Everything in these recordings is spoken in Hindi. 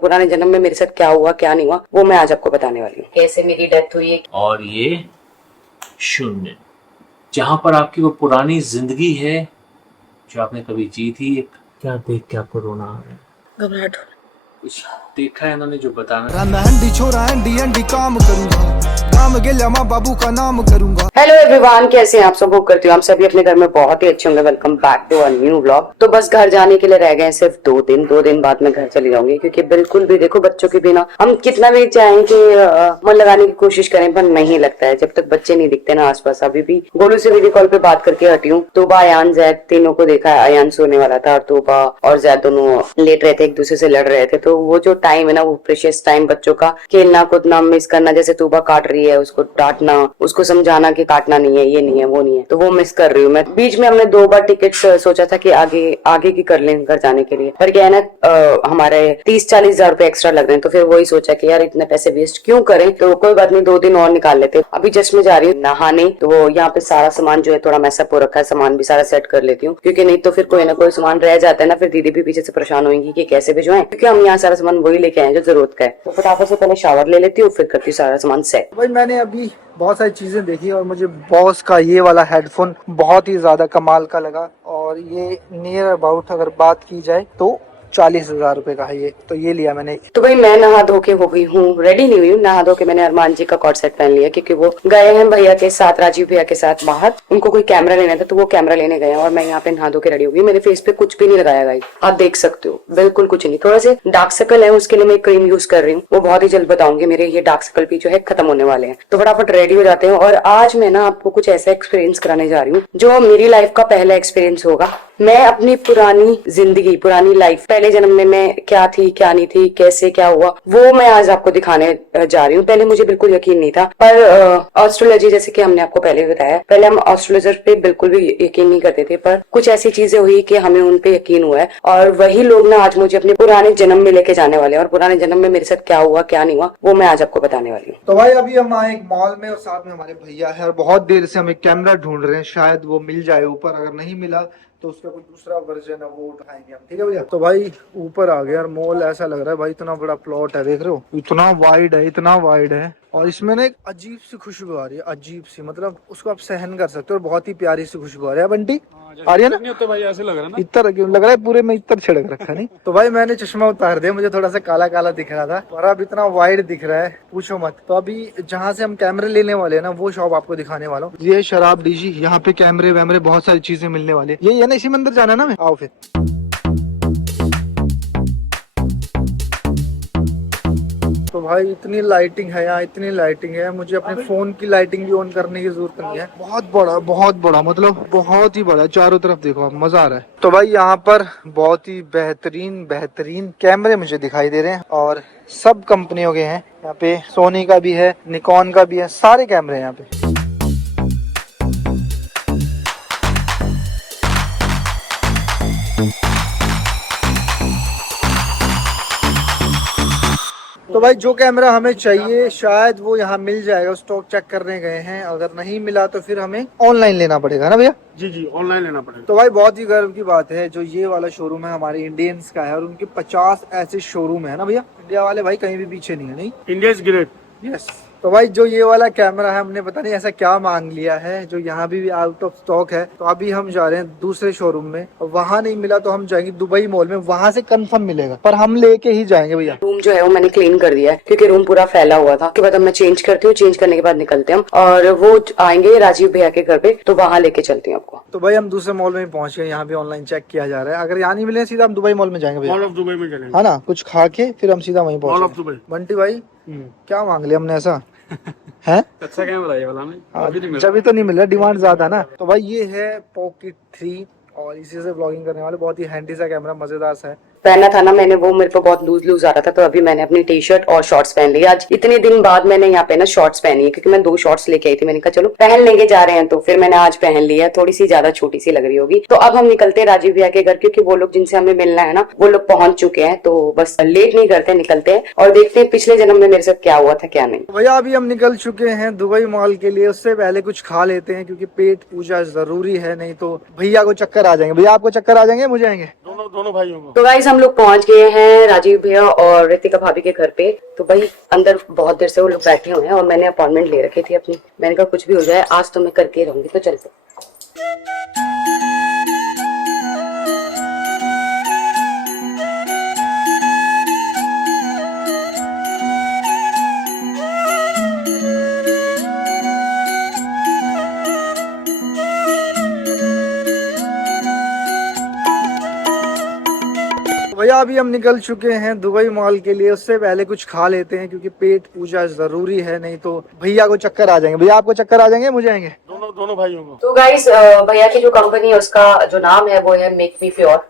पुराने जन्म में मेरे साथ क्या हुआ क्या नहीं हुआ वो मैं आज आपको बताने वाली हूँ। कैसे मेरी डेथ हुई है। और ये शून्य, जहां पर आपकी वो पुरानी जिंदगी है जो आपने कभी जी थी। क्या देख के आपको रोना आ रहा है? घबराहट। कुछ देखा है इन्होंने जो बताना। बाबू का नाम करूंगा। हेलो एवरीवन, कैसे हैं आप सब? होप करती हूँ आप सभी अपने घर में बहुत ही अच्छे होंगे। Welcome back to a new vlog. तो बस घर जाने के लिए रह गए सिर्फ 2 दिन बाद मैं घर चली जाऊंगी, क्योंकि बिल्कुल भी देखो बच्चों के बिना हम कितना भी चाहें कि मन लगाने की कोशिश करें पर नहीं लगता है जब तक बच्चे नहीं दिखते ना आसपास। अभी भी गोलू से वीडियो कॉल पे बात करके हटी हूँ। तोबा, अयान, जैद तीनों को देखा है। अयान सोने वाला था और तोबा और जैद दोनों लेट रहे थे, एक दूसरे से लड़ रहे थे। तो वो जो टाइम है ना, वो प्रेशियस टाइम बच्चों का खेलना कूदना मिस करना, जैसे तोबा काट रही है उसको डांटना, उसको समझाना कि काटना नहीं है, ये नहीं है, वो नहीं है, तो वो मिस कर रही हूँ मैं। बीच में हमने 2 बार टिकट सोचा था कि आगे की कर लें घर जाने के लिए, पर क्या है ना हमारे 30-40 हजार रुपए एक्स्ट्रा लग रहे हैं। तो फिर वही सोचा कि यार इतने पैसे वेस्ट क्यों करें, तो कोई बात नहीं 2 दिन और निकाल लेते। अभी जस्ट मैं जा रही हूँ नहाने, तो यहाँ पे सारा सामान जो है थोड़ा मैसअप हो रखा है, सामान भी सारा सेट कर लेती हूँ, क्योंकि नहीं तो फिर कोई ना कोई सामान रह जाता है ना, फिर दीदी भी पीछे से परेशान होंगी कि कैसे भिजवाएं, क्योंकि हम यहाँ सारा सामान वही लेके आए जो जरूरत का है। तो फटाफट से पहले शावर ले लेती हूँ, फिर करती हूँ सारा सामान सेट। भाई मैंने अभी बहुत सारी चीजें देखी और मुझे बॉस का ये वाला हेडफोन बहुत ही ज्यादा कमाल का लगा। और ये नियर अबाउट अगर बात की जाए तो 40,000 रुपए का है ये, तो ये लिया मैंने। तो भाई मैं नहा धो के हो गई हूँ, रेडी नहीं हुई हूँ। नहा धो के मैंने अरमान जी का कॉर्ड सेट पहन लिया, क्योंकि वो गए हैं भैया के साथ, राजीव भैया के साथ बाहर। उनको कोई कैमरा लेना था तो वो कैमरा लेने गए हैं, और मैं यहाँ पे नहा धो के रेडी हो गई। मेरे फेस पे कुछ भी नहीं लगाया गाइस, आप देख सकते हो, बिल्कुल कुछ नहीं। थोड़ा से डार्क सर्कल है, उसके लिए मैं क्रीम यूज कर रही हूँ, वो बहुत ही जल्द बताऊंगी। मेरे ये डार्क सर्कल भी जो है खत्म होने वाले हैं। तो फटाफट रेडी हो जाते हैं, और आज मैं ना आपको कुछ ऐसा एक्सपीरियंस कराने जा रही हूँ जो मेरी लाइफ का पहला एक्सपीरियंस होगा। मैं अपनी पुरानी जिंदगी, पुरानी लाइफ, पहले जन्म में मैं क्या थी क्या नहीं थी, कैसे क्या हुआ, वो मैं आज आपको दिखाने जा रही हूँ। पहले मुझे बिल्कुल यकीन नहीं था, पर एस्ट्रोलॉजी, जैसे कि हमने आपको पहले बताया, पहले हम एस्ट्रोलॉजर पे बिल्कुल भी यकीन नहीं करते थे, पर कुछ ऐसी चीजें हुई कि हमें उन पे यकीन हुआ है। और वही लोग ना आज मुझे अपने पुराने जन्म में लेके जाने वाले हैं, और पुराने जन्म में मेरे साथ क्या हुआ क्या नहीं हुआ वो मैं आज आपको बताने वाली हूँ। तो भाई अभी हम आए एक मॉल में और साथ में हमारे भैया है, और बहुत देर से हम एक कैमरा ढूंढ रहे हैं, शायद वो मिल जाए ऊपर। अगर नहीं मिला तो उसका कोई दूसरा वर्जन है वो उठाएंगे हम, ठीक है भैया। तो भाई ऊपर आ गया, और मॉल ऐसा लग रहा है भाई इतना बड़ा प्लॉट है, देख रहे हो, इतना वाइड है, इतना वाइड है। और इसमें ना एक अजीब सी खुशबू आ रही है, अजीब सी, मतलब उसको आप सहन कर सकते हो, और बहुत ही प्यारी सी खुशबू आ रही है। बंटी आ रही है ना? तो भाई ऐसे लग रहा है ना, इतर क्यों लग रहा है, पूरे में इतर छिड़क रखा नहीं। तो भाई मैंने चश्मा उतार दिया, मुझे थोड़ा सा काला काला दिख रहा था, और अब इतना वाइड दिख रहा है पूछो मत। तो अभी जहाँ से हम कैमरे लेने वाले हैं ना, वो शॉप आपको दिखाने वाला हूँ। ये शराब डीजी, यहाँ पे कैमरे वैमरे बहुत सारी चीजें मिलने वाली है। यही है ना, इसी मंदिर जाना है ना? आओ फिर। तो भाई इतनी लाइटिंग है यहाँ, इतनी लाइटिंग है, मुझे अपने फोन की लाइटिंग भी ऑन करने की जरूरत नहीं है। बहुत बड़ा मतलब बहुत ही बड़ा, चारों तरफ देखो आप, मजा आ रहा है। तो भाई यहाँ पर बहुत ही बेहतरीन कैमरे मुझे दिखाई दे रहे हैं, और सब कंपनियों के हैं यहाँ पे। सोनी का भी है, निकॉन का भी है, सारे कैमरे हैं यहाँ पे। तो भाई जो कैमरा हमें चाहिए शायद वो यहाँ मिल जाएगा, स्टॉक चेक करने गए हैं। अगर नहीं मिला तो फिर हमें ऑनलाइन लेना पड़ेगा ना भैया? जी ऑनलाइन लेना पड़ेगा। तो भाई बहुत ही गर्व की बात है, जो ये वाला शोरूम है हमारे इंडियंस का है, और उनके 50 ऐसे शोरूम है ना भैया। इंडिया वाले भाई कहीं भी पीछे नहीं है। नहीं, इंडिया इज ग्रेट। यस। तो भाई जो ये वाला कैमरा है, हमने पता नहीं ऐसा क्या मांग लिया है, जो यहाँ भी आउट ऑफ स्टॉक है। तो अभी हम जा रहे हैं दूसरे शोरूम में, वहाँ नहीं मिला तो हम जाएंगे दुबई मॉल में, वहाँ से कंफर्म मिलेगा, पर हम लेके ही जाएंगे भैया। रूम जो है वो मैंने क्लीन कर दिया है, क्योंकि रूम पूरा फैला हुआ था। उसके बाद अब मैं चेंज करती हूँ, चेंज करने के बाद निकलते हैं हम, और वो आएंगे राजीव भैया के घर पे, तो वहाँ लेके चलती हूँ आपको। तो भाई हम दूसरे मॉल में पहुंच गए, यहाँ भी ऑनलाइन चेक किया जा रहा है। अगर यहाँ नहीं मिले सीधा हम दुबई मॉल में जाएंगे भैया। मॉल ऑफ दुबई में चलेंगे, है ना? कुछ खा के फिर हम सीधा वहीं मॉल ऑफ पहुंचे। दुबई। बंटी भाई क्या मांग लिया हमने ऐसा? है अच्छा कैमरा ये वाला नहीं, जब तो नहीं मिल रहा, डिमांड ज्यादा ना। तो भाई ये है Pocket 3, और इसी से ब्लॉगिंग करने वाले, बहुत ही हैंडी सा कैमरा, मजेदार सा है। पहना था ना मैंने, वो मेरे को बहुत लूज आ रहा था, तो अभी मैंने अपनी टी शर्ट और शॉर्ट्स पहन ली। आज इतने दिन बाद मैंने यहाँ पे ना शॉर्ट्स पहनी है, क्योंकि मैं 2 शॉर्ट्स लेके आई थी। मैंने कहा चलो पहन लेंगे, जा रहे हैं, तो फिर मैंने आज पहन लिया। थोड़ी सी ज्यादा छोटी सी लग रही होगी। तो अब हम निकलते हैं राजीव भैया के घर, क्योंकि वो लोग जिनसे हमें मिलना है ना, वो लोग पहुंच चुके हैं। तो बस लेट नहीं करते, निकलते हैं और देखते हैं पिछले जन्म में मेरे साथ क्या हुआ था क्या नहीं। भैया अभी हम निकल चुके हैं दुबई मॉल के लिए। उससे पहले कुछ खा लेते हैं, क्योंकि पेट पूजा जरूरी है, नहीं तो भैया को चक्कर आ जाएंगे। भैया आपको चक्कर आ जाएंगे, मुझे आएंगे, दोनों भाइयों को। तो गाइस हम लोग पहुंच गए हैं राजीव भैया और रितिका भाभी के घर पे। तो भाई अंदर बहुत देर से वो लोग बैठे हुए हैं और मैंने अपॉइंटमेंट ले रखी थी अपनी। मैंने कहा कुछ भी हो जाए आज तो मैं करके रहूंगी, तो चलते। भैया अभी हम निकल चुके हैं दुबई मॉल के लिए। उससे पहले कुछ खा लेते हैं क्योंकि पेट पूजा जरूरी है, नहीं तो भैया को चक्कर आ जाएंगे। भैया आपको चक्कर आ जाएंगे, मुझे आएंगे? दोनों भाइयों को। तो गाइस भैया की जो कंपनी है उसका जो नाम है वो है मेक मी प्योर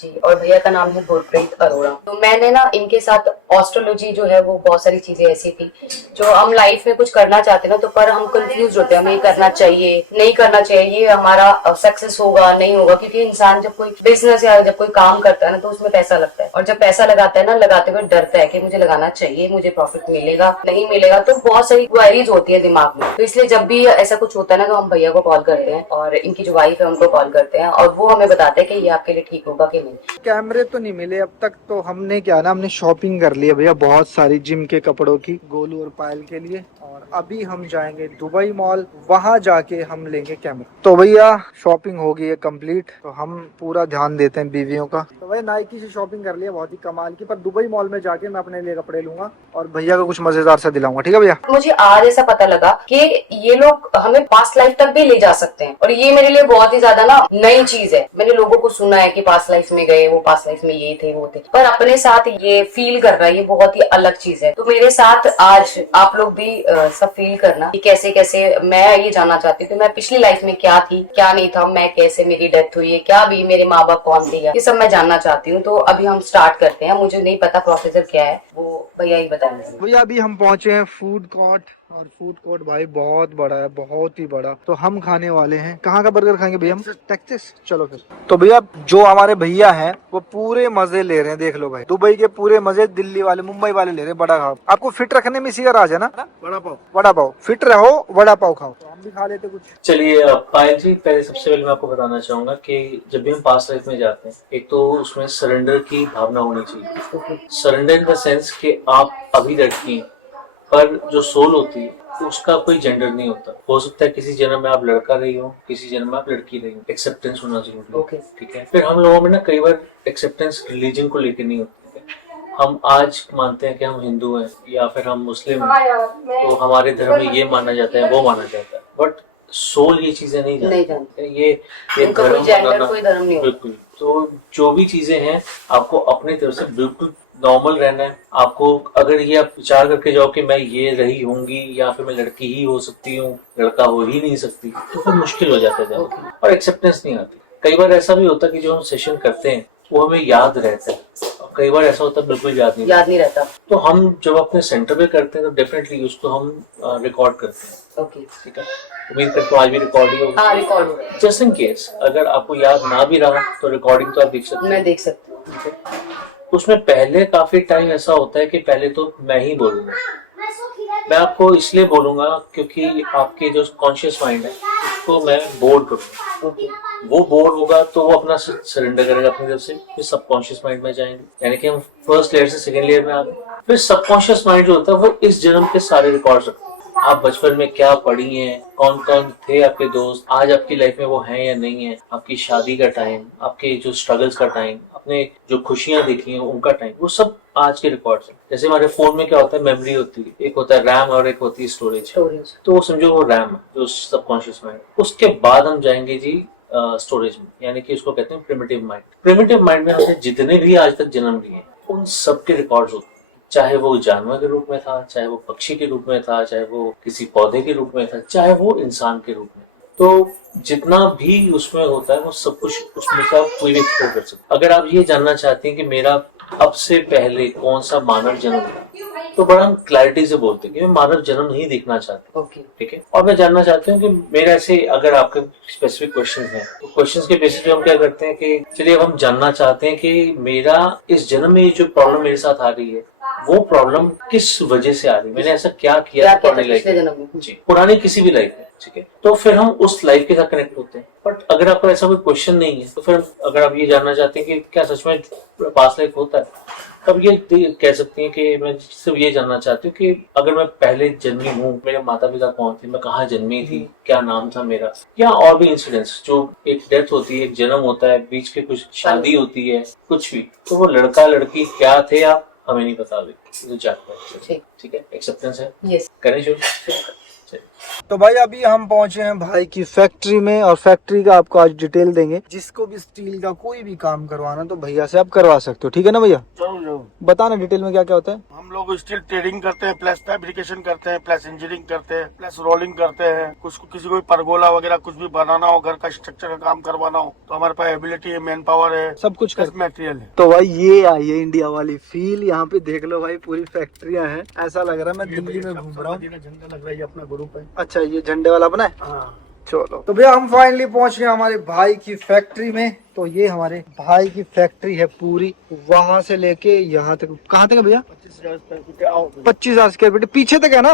जी, और भैया का नाम है गुरप्रीत अरोड़ा। तो मैंने ना इनके साथ एस्ट्रोलॉजी जो है वो बहुत सारी चीजें ऐसी थी जो हम लाइफ में कुछ करना चाहते हैं ना, तो पर हम कंफ्यूज होते हैं हमें ये करना चाहिए नहीं करना चाहिए, ये हमारा सक्सेस होगा नहीं होगा। क्योंकि इंसान जब कोई बिजनेस या जब कोई काम करता है ना तो उसमें पैसा लगता है, और जब पैसा लगाता है ना लगाते हुए डरता है कि मुझे लगाना चाहिए, मुझे प्रॉफिट मिलेगा नहीं मिलेगा, तो बहुत सारी क्वेरीज होती है दिमाग में। तो इसलिए जब भी ऐसा कुछ होता है ना तो हम भैया को कॉल करते हैं और इनकी जो वाइफ है उनको कॉल करते हैं और वो हमें बताते हैं कि ये आपके लिए ठीक होगा कि नहीं। कैमरे तो नहीं मिले अब तक, तो हमने क्या ना हमने शॉपिंग कर ली है भैया बहुत सारी जिम के कपड़ों की, गोलू और पायल के लिए। और अभी हम जाएंगे दुबई मॉल, वहां जाके हम लेंगे कैमरा। तो भैया शॉपिंग हो गई है कंप्लीट, तो हम पूरा ध्यान देते हैं बीवियों का। तो भाई नाइकी से शॉपिंग कर लिया बहुत ही कमाल की, पर दुबई मॉल में जाके मैं अपने लिए कपड़े लूंगा और भैया को कुछ मजेदार से दिलाऊंगा। ठीक है भैया? मुझे आज ऐसा पता लगा कि ये लोग हमें पास्ट लाइफ तक भी ले जा सकते हैं, और ये मेरे लिए बहुत ही ज्यादा ना नई चीज है। मैंने लोगों को सुना है कि पास्ट लाइफ में गए, वो पास्ट लाइफ में ये थे वो थे, पर अपने साथ ये फील करना ये बहुत ही अलग चीज है। तो मेरे साथ आज आप लोग भी सब फील करना कि कैसे कैसे मैं ये जानना चाहती हूँ कि मैं पिछली लाइफ में क्या थी क्या नहीं था, मैं कैसे मेरी डेथ हुई है, क्या भी मेरे माँ बाप कौन थे, ये सब मैं जानना चाहती हूँ। तो अभी हम स्टार्ट करते हैं। मुझे नहीं पता प्रोसीजर क्या है, वो भैया ही बताएंगे। भैया अभी हम पहुंचे हैं फूड कोर्ट, और फूड कोर्ट भाई बहुत बड़ा है, बहुत ही बड़ा। तो हम खाने वाले हैं, कहाँ का बर्गर खाएंगे भैया हम? टेक्सास। चलो फिर। तो भैया जो हमारे भैया हैं वो पूरे मजे ले रहे हैं, देख लो भाई दुबई के पूरे मजे दिल्ली वाले मुंबई वाले ले रहे हैं। बड़ा खाओ, आपको फिट रखने में इसी का राज है ना? वड़ा पाव फिट रहो, वड़ा पाव खाओ। तो हम भी खा लेते कुछ। चलिए पायल जी, पहले सबसे पहले मैं आपको बताना चाहूंगा कि जब भी हम पास्ट लाइफ में जाते हैं एक तो उसमें सरेंडर की भावना होनी चाहिए। सरेंडर इन द सेंस कि आप अभी लड़की, पर जो सोल होती है उसका कोई जेंडर नहीं होता। हो सकता है किसी जन्म में आप लड़का रही हो, किसी जन्म में आप लड़की रही हो। एक्सेप्टेंस होना जरूरी है। ठीक है। फिर हम लोगों में ना कई बार एक्सेप्टेंस रिलीजन को लेकर नहीं होती है। हम आज मानते हैं कि हम हिंदू हैं या फिर हम मुस्लिम हैं, तो हमारे धर्म में ये माना जाता है वो माना जाता है, बट सोल ये चीजें नहीं जानते। ये धर्म नहीं, बिल्कुल। तो जो भी चीजें हैं आपको अपनी तरफ से बिल्कुल नॉर्मल रहना है। आपको अगर ये आप विचार करके जाओ कि मैं ये रही होंगी या फिर मैं लड़की ही हो सकती हूँ, लड़का हो ही नहीं सकती, तो फिर मुश्किल हो जाता है और एक्सेप्टेंस नहीं आती। कई बार ऐसा भी होता है कि जो हम सेशन करते हैं वो हमें याद रहता है, कई बार ऐसा होता है बिल्कुल याद नहीं रहता। तो हम जब अपने सेंटर पे करते हैं तो डेफिनेटली उसको हम रिकॉर्ड करते हैं। ठीक है। उम्मीद करता हूँ आज भी रिकॉर्डिंग होगी। जस्ट इन केस अगर आपको याद ना भी रहा तो रिकॉर्डिंग तो आप देख सकते हैं। मैं देख सकती हूँ। उसमें पहले काफी टाइम ऐसा होता है कि पहले तो मैं ही बोलूंगा। मैं आपको इसलिए बोलूंगा क्योंकि आपके जो कॉन्शियस माइंड है उसको मैं बोर करूंगा। वो बोर होगा तो वो अपना सरेंडर करेगा अपनी तरफ से, फिर सबकॉन्शियस माइंड में जाएंगे। यानी कि हम फर्स्ट लेयर से सेकंड लेयर में आ गए। फिर सबकॉन्शियस माइंड जो होता है वो इस जन्म के सारे रिकॉर्ड्स रखता है। आप बचपन में क्या पढ़ी हैं, कौन कौन थे आपके दोस्त, आज आपकी लाइफ में वो हैं या नहीं है, आपकी शादी का टाइम, आपके जो स्ट्रगल्स का टाइम, अपने जो खुशियां देखी हैं उनका टाइम, वो सब आज के रिकॉर्ड्स हैं। जैसे हमारे फोन में क्या होता है, मेमोरी होती है, एक होता है रैम और एक होती है स्टोरेज। तो वो समझो वो रैम है जो सबकॉन्शियस माइंड। उसके बाद हम जाएंगे जी स्टोरेज में, यानी कि उसको कहते हैं प्रिमिटिव माइंड। प्रिमिटिव माइंड में हमने जितने भी आज तक जन्म लिए उन सबके रिकॉर्ड्स होते हैं, चाहे वो जानवर के रूप में था, चाहे वो पक्षी के रूप में था, चाहे वो किसी पौधे के रूप में था, चाहे वो इंसान के रूप में। तो जितना भी उसमें होता है वो सब कुछ उसमें से आप कोई भी एक्सप्लोर कर सकते। अगर आप ये जानना चाहते हैं कि मेरा अब से पहले कौन सा मानव जन्म था, तो बड़ा हम क्लैरिटी से बोलते हैं कि मैं मानव जन्म नहीं देखना चाहता। ठीक है। और मैं जानना चाहती हूँ कि मेरे ऐसे अगर आपके स्पेसिफिक क्वेश्चन हैं तो क्वेश्चन के बेसिस पे हम क्या करते हैं कि चलिए अब हम जानना चाहते हैं कि मेरा इस जन्म में जो प्रॉब्लम मेरे साथ आ रही है वो प्रॉब्लम किस वजह से आ रही है, मैंने ऐसा क्या किया पुरानी लाइफ में जी, पुरानी किसी भी लाइफ में। ठीक है, तो फिर हम उस लाइफ के साथ कनेक्ट होते हैं। बट अगर आपका ऐसा कोई क्वेश्चन नहीं है तो फिर अगर आप ये जानना चाहते हैं कि क्या सच में पास्ट लाइफ होता है, तब ये कह सकती हैं कि मैं सिर्फ ये जानना चाहती हूँ कि अगर मैं पहले जन्मी हूँ, मेरे माता पिता कौन थे, मैं कहाँ जन्मी थी, क्या नाम था मेरा, या और भी इंसिडेंट्स, जो एक डेथ होती है, एक जन्म होता है, बीच के कुछ शादी होती है, कुछ भी, तो वो लड़का लड़की क्या थे आप हमें नहीं बता देते, ठीक है, एक्सेप्टेंस है, यस करें शुरू। तो भाई अभी हम पहुंचे हैं भाई की फैक्ट्री में, और फैक्ट्री का आपको आज डिटेल देंगे। जिसको भी स्टील का कोई भी काम करवाना तो भैया से आप करवा सकते हो, ठीक है ना भैया? जरूर जरूर। बताना डिटेल में क्या क्या होता है। हम लोग स्टील ट्रेडिंग करते हैं, प्लस फैब्रिकेशन करते हैं, प्लस इंजीनियरिंग करते हैं, प्लस रोलिंग करते हैं। कुछ किसी को भी परगोला वगैरह कुछ भी बनाना हो, घर का स्ट्रक्चर का काम करवाना हो तो हमारे पास एबिलिटी है, मैन पावर है, सब कुछ प्लस मटेरियल है। तो भाई ये आई है इंडिया वाली फील। यहाँ पे देख लो भाई, पूरी फैक्ट्रियाँ हैं, ऐसा लग रहा है मैं दिल्ली में घूम रहा हूँ। झंडा लग रहा है अपना ग्रुप है। अच्छा, ये झंडे वाला अपना है। हाँ। चलो तो भैया हम फाइनली पहुंच गए हमारे भाई की फैक्ट्री में। तो ये हमारे भाई की फैक्ट्री है पूरी, वहां से लेके यहाँ तक। कहाँ तक है भैया? 25,000 स्क्वायर फीट पीछे तक है ना,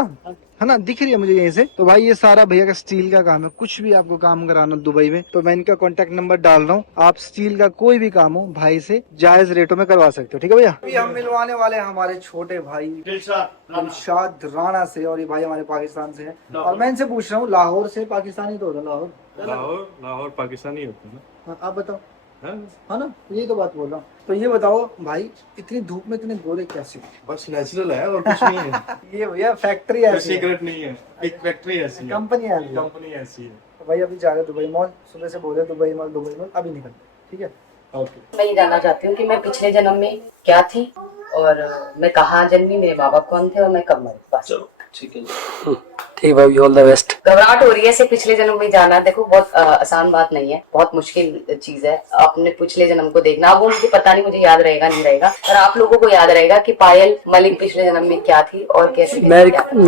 है ना, दिख रही है मुझे यहीं से। तो भाई ये सारा भैया का स्टील का काम है। कुछ भी आपको काम कराना दुबई में तो मैं इनका कॉन्टेक्ट नंबर डाल रहा हूँ, आप स्टील का कोई भी काम हो भाई से जायज रेटों में करवा सकते हो, ठीक है भैया? अभी हम मिलवाने वाले हैं हमारे छोटे भाई दिलशाद राणा से, और ये भाई हमारे पाकिस्तान से है। और मैं इनसे पूछ रहा हूँ, लाहौर से पाकिस्तानी तो होता लाहौर पाकिस्तानी होता है ना? हाँ, आप बताओ। हाँ? हाँ ना, यही तो बात बोल रहा हूँ। तो ये बताओ भाई, इतनी धूप में इतने गोरे कैसे? बस नेचुरल है और कुछ नहीं है। ये भैया फैक्ट्री कोई ऐसी है, सीक्रेट नहीं है, एक फैक्ट्री ऐसी है, कंपनी ऐसी है। कंपनी ऐसी है। तो भाई अभी जा रहे दुबई मॉल, सुबह से बोल रहे दुबई मॉल अभी निकलते, ठीक है? ओके। मैं ये जानना चाहती हूँ कि मैं पिछले जन्म में क्या थी, और मैं कहाँ जन्मी, मेरे माँ बाप कौन थे, और मैं कब मरी, बस। चलो ठीक है जी। ठीक भाई, ऑल द बेस्ट। घबराहट हो रही है इसे पिछले जन्म में जाना। देखो बहुत आसान बात नहीं है, बहुत मुश्किल चीज है अपने पिछले जन्म को देखना। अब वो मुझे पता नहीं, मुझे याद रहेगा नहीं रहेगा, पर आप लोगों को याद रहेगा कि पायल मलिक पिछले जन्म में क्या थी और कैसे मैं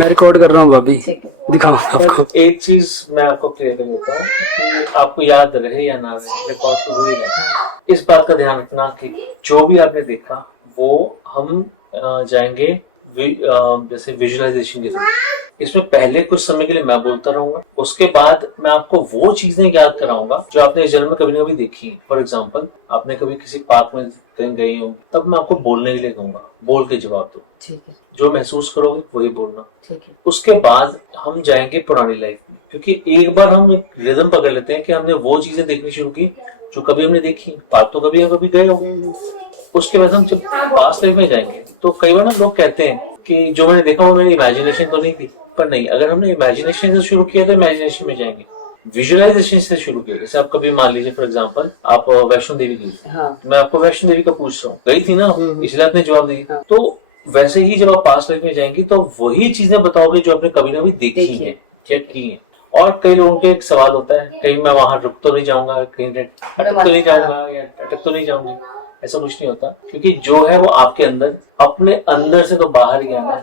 रिकॉर्ड कर रहा हूँ भाभी, ठीक है। दिखाओ आपको। एक चीज मैं आपको क्लियर कर देता हूँ कि आपको याद रहे या ना रहे, रिकॉर्ड तो हुई नहीं। इस बात का ध्यान रखना कि जो भी आपने देखा वो हम जाएंगे जैसे विजुअलाइजेशन के साथ। इसमें पहले कुछ समय के लिए मैं बोलता रहूंगा, उसके बाद मैं आपको वो चीजें याद कराऊंगा जो आपने इस जन्म में कभी ना कभी देखी है। फॉर एग्जाम्पल, आपने कभी किसी पार्क में कहीं गए हो, तब मैं आपको बोलने के लिए कहूंगा, बोल के जवाब दो, ठीक है, जो महसूस करोगे वही बोलना, ठीक है। उसके बाद हम जाएंगे पुरानी लाइफ में, क्योंकि एक बार हम एक रिदम पकड़ लेते हैं कि हमने वो चीजें देखनी शुरू की जो कभी हमने देखी। पार्क तो कभी हम कभी गए हो, उसके बाद हम जब पास्ट लाइफ में जाएंगे तो कई बार ना लोग कहते हैं कि जो मैंने देखा वो मेरी इमेजिनेशन तो नहीं थी, पर नहीं, अगर हमने इमेजिनेशन से शुरू किया तो इमेजिनेशन में जाएंगे। विजुअलाइजेशन से शुरू किया, जैसे आप कभी मान लीजिए फॉर एग्जांपल आप वैष्णो देवी गई, हाँ। मैं आपको वैष्णो देवी का पूछ रहा हूँ, गई थी ना, इसलिए आपने जवाब दिया। हाँ। तो वैसे ही जब आप पास्ट लाइफ में जाएंगे तो वही चीजें बताओगे जो आपने कभी ना कभी देखी है, चेक की है। और कई लोगों के एक सवाल होता है, कहीं मैं वहां रुक तो नहीं जाऊंगा, कहीं अटक तो नहीं जाऊंगा या अटक तो नहीं जाऊंगी। ऐसा कुछ नहीं होता, क्योंकि जो है वो आपके अंदर, अपने अंदर से तो बाहर ही आना,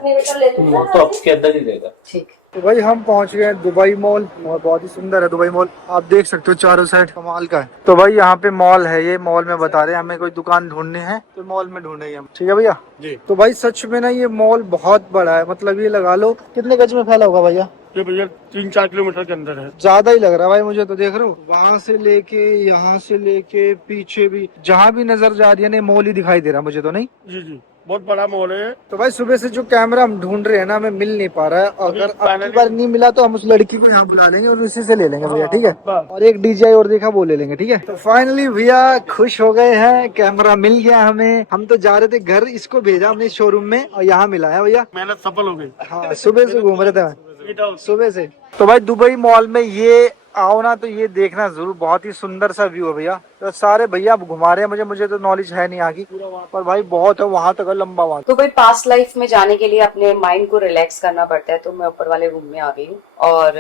वो तो आपके अंदर ही रहेगा। ठीक। तो भाई हम पहुंच गए दुबई मॉल, और बहुत ही सुंदर है दुबई मॉल, आप देख सकते हो चारों साइड कमाल का है। तो भाई यहाँ पे मॉल है, ये मॉल में बता रहे हैं हमें कोई दुकान ढूंढनी है तो मॉल में ढूंढेंगे हम, ठीक है भैया जी। तो भाई सच में ना ये मॉल बहुत बड़ा है, मतलब ये लगा लो कितने गज में फैला होगा भैया? ये भैया 3-4 किलोमीटर के अंदर है। ज्यादा ही लग रहा है भाई मुझे तो, देख रहे हो वहाँ से लेके यहाँ से लेके पीछे भी, जहाँ भी नजर जा रही है ना मॉल ही दिखाई दे रहा मुझे तो। नहीं जी जी, बहुत बड़ा मॉल है। तो भाई सुबह से जो कैमरा हम ढूंढ रहे हैं ना, हमें मिल नहीं पा रहा है। अगर अब की finally- बार नहीं मिला तो हम उस लड़की को यहाँ बुला लेंगे और उसी से ले लेंगे भैया, ठीक है? बस। और एक डीजे और देखा वो ले लेंगे, ठीक है? तो फाइनली भैया खुश हो गए हैं, कैमरा मिल गया हमें। हम तो जा रहे थे घर, इसको भेजा हमने शोरूम में और यहाँ मिला है भैया। मेहनत सफल हो गई। हाँ, सुबह से घूम रहे थे Eat सुबह से। तो भाई दुबई मॉल में ये आओ ना तो ये देखना जरूर, बहुत ही सुंदर सा व्यू है भैया। तो सारे भैया घुमा रहे हैं, मुझे तो नॉलेज है नहीं आगे, पर भाई बहुत है वहाँ तक, लंबा वहाँ। तो भाई पास्ट लाइफ में जाने के लिए अपने माइंड को रिलैक्स करना पड़ता है, तो मैं ऊपर वाले रूम में आ गई हूँ और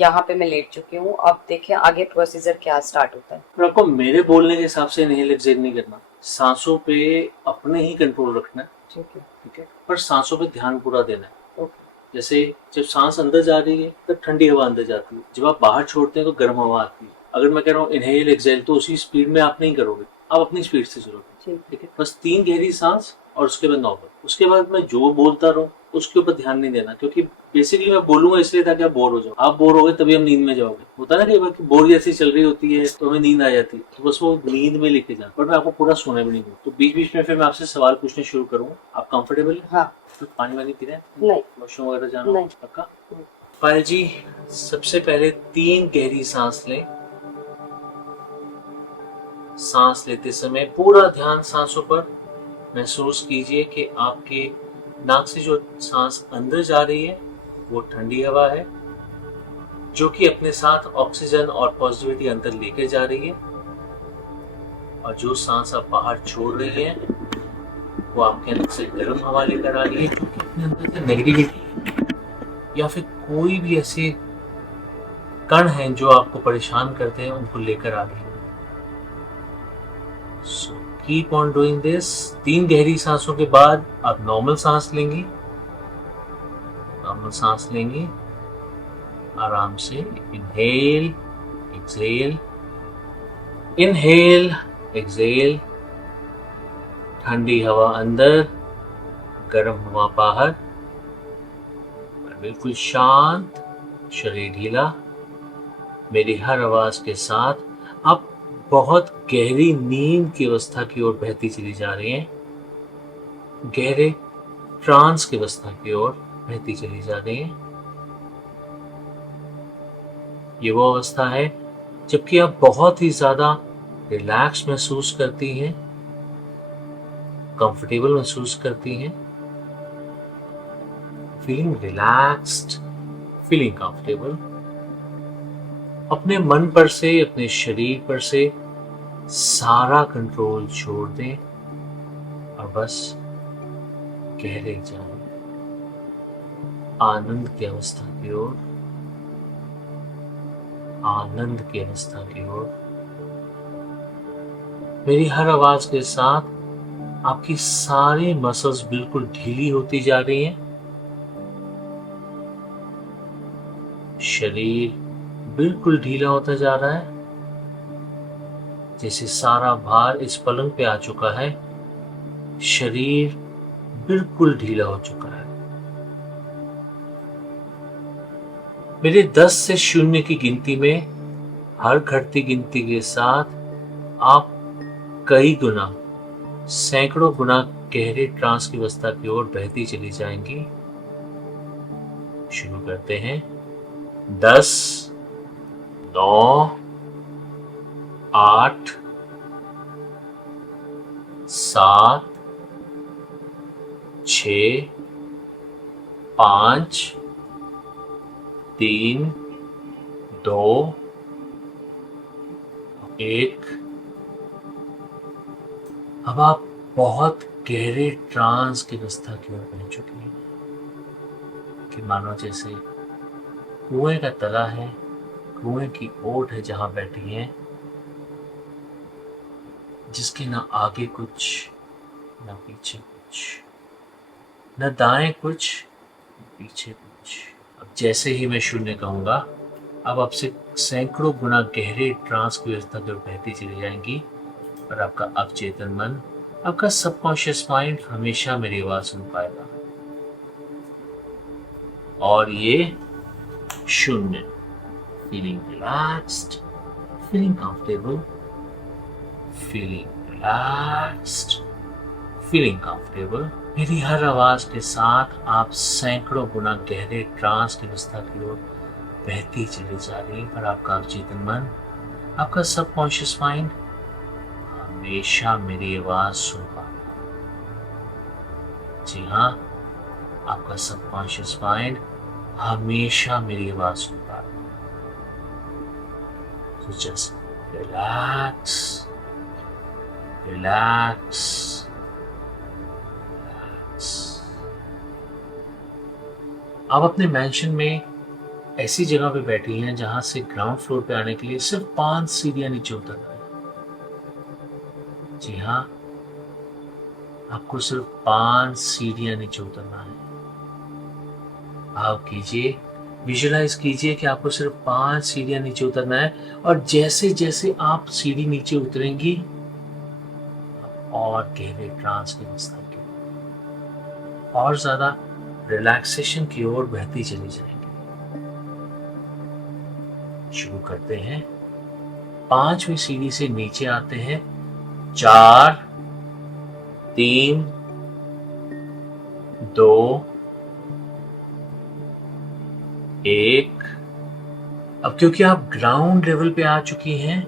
यहाँ पे मैं लेट चुकी हूँ। अब देखिए आगे प्रोसीजर क्या स्टार्ट होता है। पर आपको मेरे बोलने के हिसाब से इनहेल एक्सहेल नहीं करना, सांसों पे अपने ही कंट्रोल रखना है, ठीक है, ठीक है, पर सांसों पे ध्यान पूरा देना है। ओके, जैसे जब सांस अंदर जा रही है तब ठंडी हवा अंदर जाती है, जब आप बाहर छोड़ते हैं तो गर्म हवा आती है। अगर मैं कह रहा हूँ इनहेल एक्सहेल, तो उसी स्पीड में आप नहीं करोगे, आप अपनी स्पीड से चलोगे, ठीक है? बस 3 गहरी सांस और उसके बाद नॉर्मल। उसके बाद मैं जो बोलता रहूँ उसके ऊपर ध्यान नहीं देना, क्योंकि बेसिकली मैं बोलूंगा इसलिए ताकि आप बोर हो जाओ। आप बोर हो गए तभी हम नींद में जाओगे। होता है ना कई बार कि बोर जैसी चल रही होती है तो हमें नींद आ जाती है, तो बस वो नींद में लेके जाना। पर मैं आपको पूरा सोने भी नहीं दूँ, तो बीच बीच में फिर मैं आपसे सवाल पूछने शुरू करूंगा। आप कंफर्टेबल हैं? हाँ। तो पानी वानी पी रहे हैं? नहीं। वॉशरूम वगैरह जाना? नहीं। पक्का? पायल जी, सबसे पहले 3 गहरी सांस लें। सांस लेते समय पूरा ध्यान सांसों पर। महसूस कीजिए कि आपके नाक से जो सांस अंदर जा रही है वो ठंडी हवा है, जो कि अपने साथ ऑक्सीजन और पॉजिटिविटी अंदर लेकर जा रही है, और जो सांस आप बाहर छोड़ रही है वो आपके अंदर से गर्म हवा लेकर आ रही है, क्योंकि अपने अंदर से नेगेटिविटी या फिर कोई भी ऐसे कण हैं जो आपको परेशान करते हैं उनको लेकर आ रही है। So keep on doing this। 3 गहरी सांसों के बाद आप नॉर्मल सांस लेंगी। नॉर्मल सांस लेंगी आराम से। Inhale, exhale, inhale, exhale. ठंडी हवा अंदर, गर्म हवा बाहर, बिल्कुल शांत, शरीर ढीला। मेरी हर आवाज के साथ आप बहुत गहरी नींद की अवस्था की ओर बहती चली जा रही हैं। गहरे ट्रांस की अवस्था की ओर बहती चली जा रही हैं। ये वो अवस्था है जबकि आप बहुत ही ज्यादा रिलैक्स महसूस करती हैं, कंफर्टेबल महसूस करती हैं, फीलिंग रिलैक्स्ड, फीलिंग कंफर्टेबल। अपने मन पर से, अपने शरीर पर से सारा कंट्रोल छोड़ दें और बस गहरे जाएं आनंद की अवस्था की ओर, आनंद की अवस्था की ओर। मेरी हर आवाज के साथ आपकी सारी मसल्स बिल्कुल ढीली होती जा रही हैं। शरीर बिल्कुल ढीला होता जा रहा है, जैसे सारा भार इस पलंग पे आ चुका है। शरीर बिल्कुल ढीला हो चुका है। मेरे 10 से 0 की गिनती में हर घटती गिनती के साथ आप कई गुना, सैकड़ों गुना गहरे ट्रांस की अवस्था की ओर बहती चली जाएंगी। शुरू करते हैं। 10, 9, 8, 7, 6, 5, 3, 2, 1। अब आप बहुत गहरे ट्रांस की अवस्था की ओर बह चुकी हैं, कि मानो जैसे कुएं का तला है, कुएं की ओट है जहां बैठी हैं, जिसके ना आगे कुछ, ना पीछे कुछ, न दाएं कुछ, पीछे कुछ। अब जैसे ही मैं 0 कहूंगा, अब आपसे सैकड़ों गुना गहरे ट्रांस की अवस्था की ओर बहती चली जाएंगी, और आपका अवचेतन मन, आपका सबकॉन्शियस माइंड हमेशा मेरी आवाज सुन पाएगा। और ये 0, feeling relaxed, feeling comfortable, feeling relaxed, feeling comfortable. मेरी हर आवाज के साथ आप सैकड़ों गुना गहरे ट्रांस की अवस्था की ओर बहती चली जा रही है, पर आपका अवचेतन मन, आपका सबकॉन्शियस माइंड हमेशा मेरी आवाज सुन पाता। जी हाँ, आपका सबकॉन्शियस माइंड हमेशा मेरी आवाज सुन पाता। So just relax, relax, relax। आप अपने मैंशन में ऐसी जगह पे बैठी हैं जहां से ग्राउंड फ्लोर पे आने के लिए सिर्फ 5 सीढ़ियां नीचे उतरना है। जी हाँ, आपको सिर्फ 5 सीढ़ियां नीचे उतरना है। आप कीजिए, विजुलाइज कीजिए कि आपको सिर्फ 5 सीढ़ियां नीचे उतरना है, और जैसे जैसे आप सीढ़ी नीचे उतरेंगी, और गहरे ट्रांस की अवस्था के और ज्यादा रिलैक्सेशन की ओर बहती चली जाएंगी। शुरू करते हैं, 5वीं सीढ़ी से नीचे आते हैं। 4, 3, 2, 1। अब क्योंकि आप ग्राउंड लेवल पे आ चुकी हैं,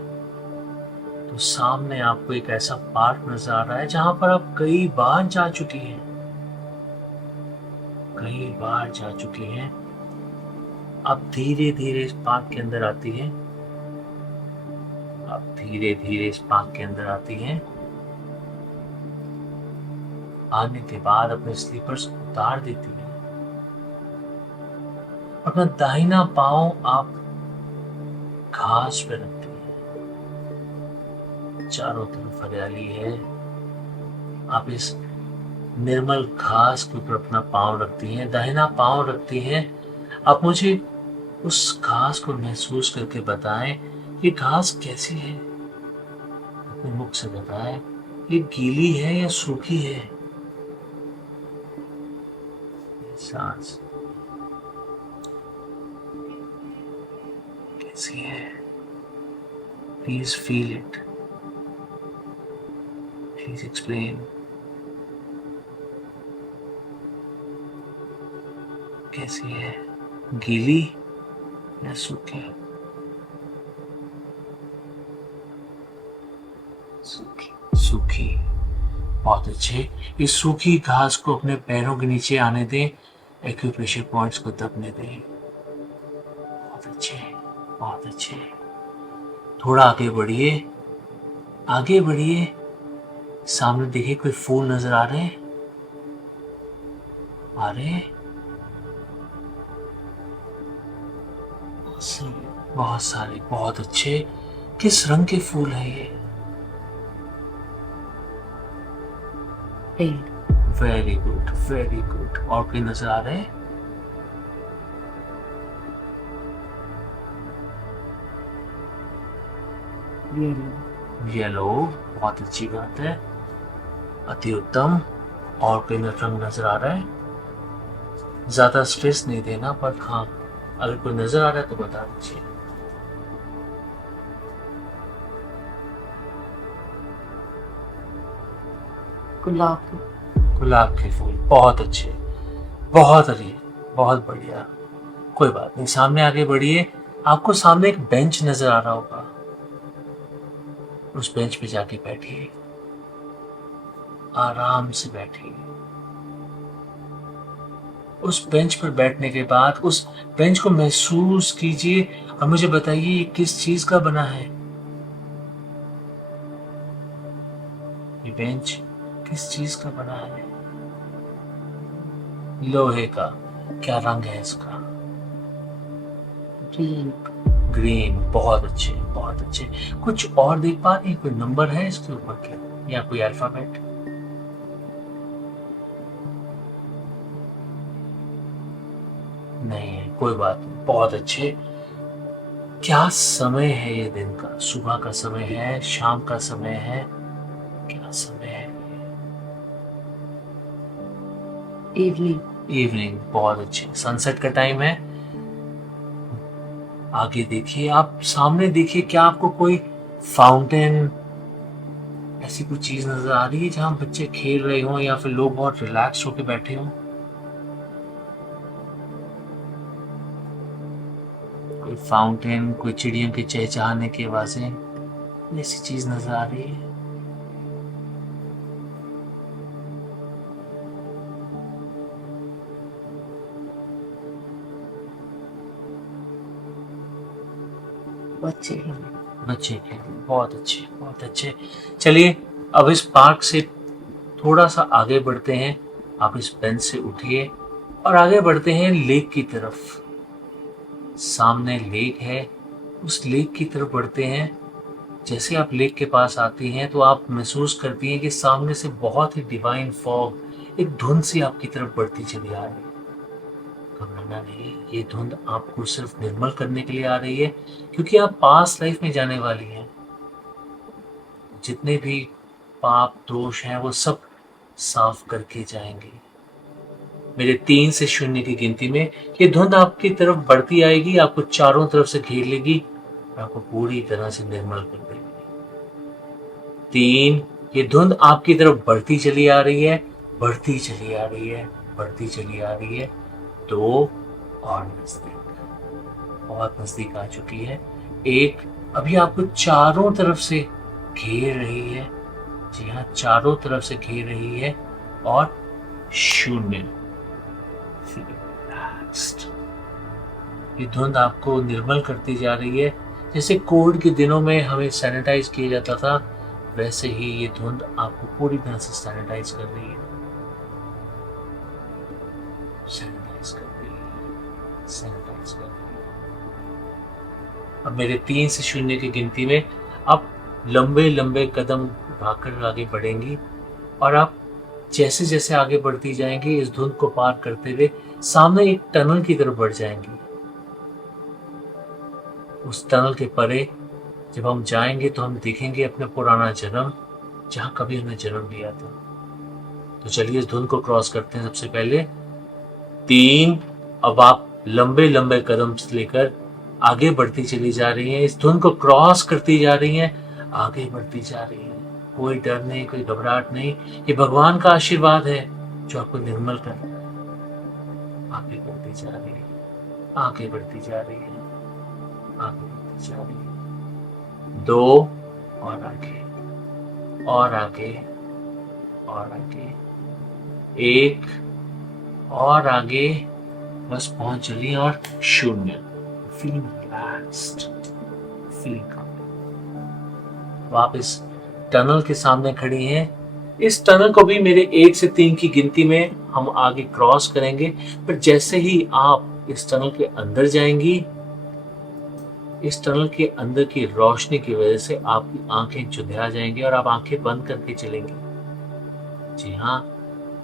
तो सामने आपको एक ऐसा पार्क नजर आ रहा है जहां पर आप कई बार जा चुकी हैं, कई बार जा चुकी हैं। आप धीरे धीरे इस पार्क के अंदर आती हैं, आप धीरे धीरे इस पार्क के अंदर आती हैं। आने के बाद अपने स्लीपर्स उतार देती हैं। अपना दाहिना पांव आप घास पे रखती हैं। चारों तरफ हरियाली है। आप इस निर्मल घास के ऊपर अपना पांव रखती हैं, दाहिना पांव रखती हैं। आप मुझे उस घास को महसूस करके बताएं, ये घास कैसी है? अपने मुख से बताएं, ये गीली है या सूखी है? सांस कैसी है? Please feel it, please explain. कैसी है? गीली या सूखी? सूखी। बहुत अच्छे। इस सूखी घास को अपने पैरों के नीचे आने दें, एक्यूप्रेशर पॉइंट्स को दबने दें। बहुत अच्छे, बहुत अच्छे। थोड़ा आगे बढ़िए, आगे बढ़िए। सामने देखिए, कोई फूल नजर आ रहे हैं? आ रहे हैं? बहुत सारे, बहुत अच्छे। किस रंग के फूल है ये? Very good, very good. और कोई नजर आ रहे हैं? येलो। बहुत अच्छी बात है, अति उत्तम। और कोई रंग नजर आ रहा है? ज्यादा स्ट्रेस नहीं देना, पर हाँ, अगर कोई नजर आ रहा है तो बता दीजिए। गुलाब के फूल, बहुत अच्छे, बहुत अच्छे, बहुत बढ़िया। कोई बात नहीं, सामने आगे बढ़िए। आपको सामने एक बेंच नजर आ रहा होगा, उस बेंच पे जाके बैठिए, आराम से बैठिए। उस बेंच पर बैठने के बाद उस बेंच को महसूस कीजिए और मुझे बताइए ये किस चीज का बना है? ये बेंच किस चीज का बना है? लोहे का। क्या रंग है इसका? ग्रीन। बहुत अच्छे, बहुत अच्छे। कुछ और देख पा रहे? कोई नंबर है इसके ऊपर के, या कोई अल्फाबेट? नहीं है, कोई बात नहीं। बहुत अच्छे। क्या समय है ये दिन का? सुबह का समय है, शाम का समय है, क्या समय है? इवनिंग। इवनिंग, बहुत अच्छे। सनसेट का टाइम है। आगे देखिए, आप सामने देखिए, क्या आपको कोई फाउंटेन, ऐसी कोई चीज नजर आ रही है जहां बच्चे खेल रहे हों या फिर लोग बहुत रिलैक्स होकर बैठे हों? कोई फाउंटेन, कोई चिड़ियों के चहचहाने की आवाजें, ऐसी चीज नजर आ रही है? बच्चे खेल, बहुत अच्छे, बहुत अच्छे। चलिए, अब इस पार्क से थोड़ा सा आगे बढ़ते हैं। आप इस बेंच से उठिए और आगे बढ़ते हैं लेक की तरफ। सामने लेक है, उस लेक की तरफ बढ़ते हैं। जैसे आप लेक के पास आती हैं तो आप महसूस करती हैं कि सामने से बहुत ही डिवाइन फॉग, एक धुंध सी आपकी तरफ बढ़ती चली आ रही है। घबराना नहीं, ये धुंध आपको सिर्फ निर्मल करने के लिए आ रही है, क्योंकि आप पास्ट लाइफ में जाने वाली हैं। जितने भी पाप दोष हैं वो सब साफ करके जाएंगे। मेरे 3 से 0 की गिनती में ये धुंध आपकी तरफ बढ़ती आएगी, आपको चारों तरफ से घेर लेगी, आपको पूरी तरह से निर्मल कर देगी। 3, ये धुंध आपकी तरफ बढ़ती चली आ रही है, बढ़ती चली आ रही है, बढ़ती चली आ रही है। 2 और नजदीक, बहुत नजदीक आ चुकी है। 1 अभी आपको चारों तरफ से घेर रही है, जी हाँ, चारों तरफ से घेर रही है। और 0, ये धुंध आपको निर्मल करती जा रही है। जैसे कोविड के दिनों में हमें सैनिटाइज किया जाता था, वैसे ही ये धुंध आपको पूरी तरह से सैनिटाइज कर रही है, सैनिटाइज कर रही है, सैनिटाइज कर रही है। अब मेरे 3 से 0 की गिनती में आप लंबे लंबे कदम उठाकर आगे बढ़ेंगी और आप जैसे जैसे आगे बढ़ती जाएंगी इस धुंध को पार करते हुए सामने एक टनल की तरफ बढ़ जाएंगी। उस टनल के परे जब हम जाएंगे तो हम देखेंगे अपना पुराना जन्म, जहां कभी हमने जन्म लिया था। तो चलिए इस धुंध को क्रॉस करते हैं। सबसे पहले 3, अब आप लंबे लंबे कदम लेकर आगे बढ़ती चली जा रही हैं, इस धुंध को क्रॉस करती जा रही हैं, आगे बढ़ती जा रही हैं। कोई डर नहीं, कोई घबराहट नहीं, ये भगवान का आशीर्वाद है जो आपको निर्मल कर रहा है। आगे बढ़ती जा रही है, आगे बढ़ती जा रही है, आगे बढ़ती जा रही है। 2 और आगे, और आगे, और आगे, 1 और आगे, बस पहुंच चली। और 0, फीलिंग रिलैक्स्ड, फीलिंग कंफर्टेबल। आप इस टनल के सामने खड़ी हैं। इस टनल को भी मेरे 1 से 3 की गिनती में हम आगे क्रॉस करेंगे, पर जैसे ही आप इस टनल के अंदर जाएंगी, इस टनल के अंदर की रोशनी की वजह से आपकी आंखें चुंधिया जाएंगी और आप आंखें बंद करके चलेंगी। जी हाँ,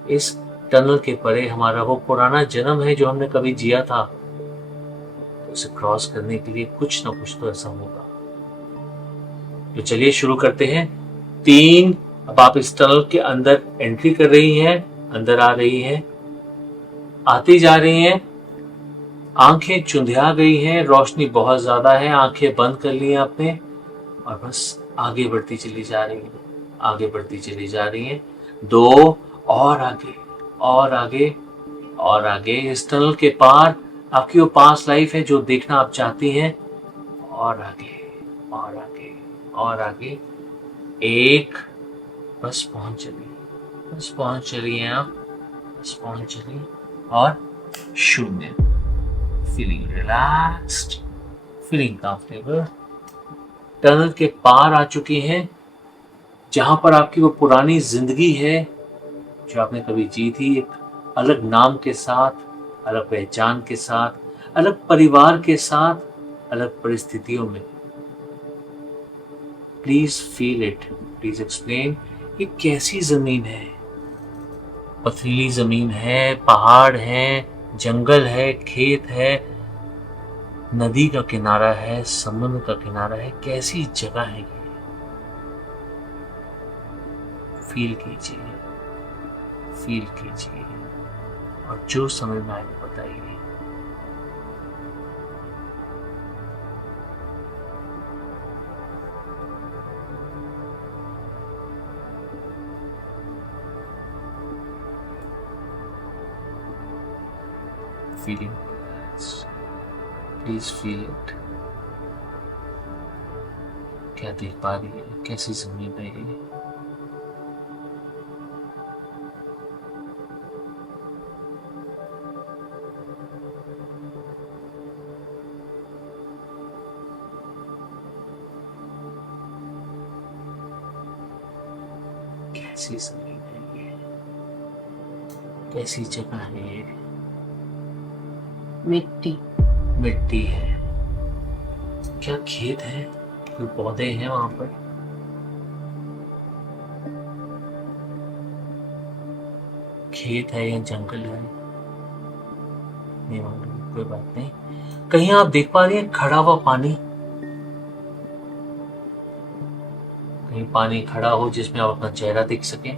इस टनल के परे हमारा वो पुराना जन्म है जो हमने कभी जिया था। तो उसे क्रॉस करने के लिए कुछ ना कुछ तो ऐसा होगा। तो चलिए शुरू करते हैं। 3, अब आप इस टनल के अंदर एंट्री कर रही हैं, अंदर आ रही हैं, आती जा रही हैं, आंखें चुंधिया गई हैं, रोशनी बहुत ज्यादा है, आंखें बंद कर ली हैं आपने और बस आगे बढ़ती चली जा रही हैं, आगे बढ़ती चली जा रही हैं। 2 और आगे, और आगे, और आगे, इस टनल के पार आपकी वो पास्ट लाइफ है जो देखना आप चाहती हैं। और आगे, और आगे, और आगे, 1, बस पहुंच चली, बस पहुंच चली हैं आप, बस पहुंच चली। और 0, feeling relaxed, feeling comfortable. Tunnel के पार आ चुकी हैं, जहां पर आपकी वो पुरानी जिंदगी है जो आपने कभी जी थी, एक अलग नाम के साथ, अलग पहचान के साथ, अलग परिवार के साथ, अलग परिस्थितियों में। Please feel it, please explain. ये कैसी जमीन है? पथरीली जमीन है, पहाड़ है, जंगल है, खेत है, नदी का किनारा है, समुद्र का किनारा है, कैसी जगह है ये? फील कीजिए, फील कीजिए और जो समझ में आए बताइए। Feeling, please feel it. क्या देख पा रही है? कैसी जमीन है ये? कैसी जमीन है ये? कैसी जगह है ये? मिट्टी, मिट्टी है। क्या खेत है? कोई पौधे हैं वहां पर? खेत है या जंगल है? नहीं मालूम, कोई बात नहीं। कहीं आप देख पा रही हैं खड़ा हुआ पानी? कहीं पानी खड़ा हो जिसमें आप अपना चेहरा देख सकें?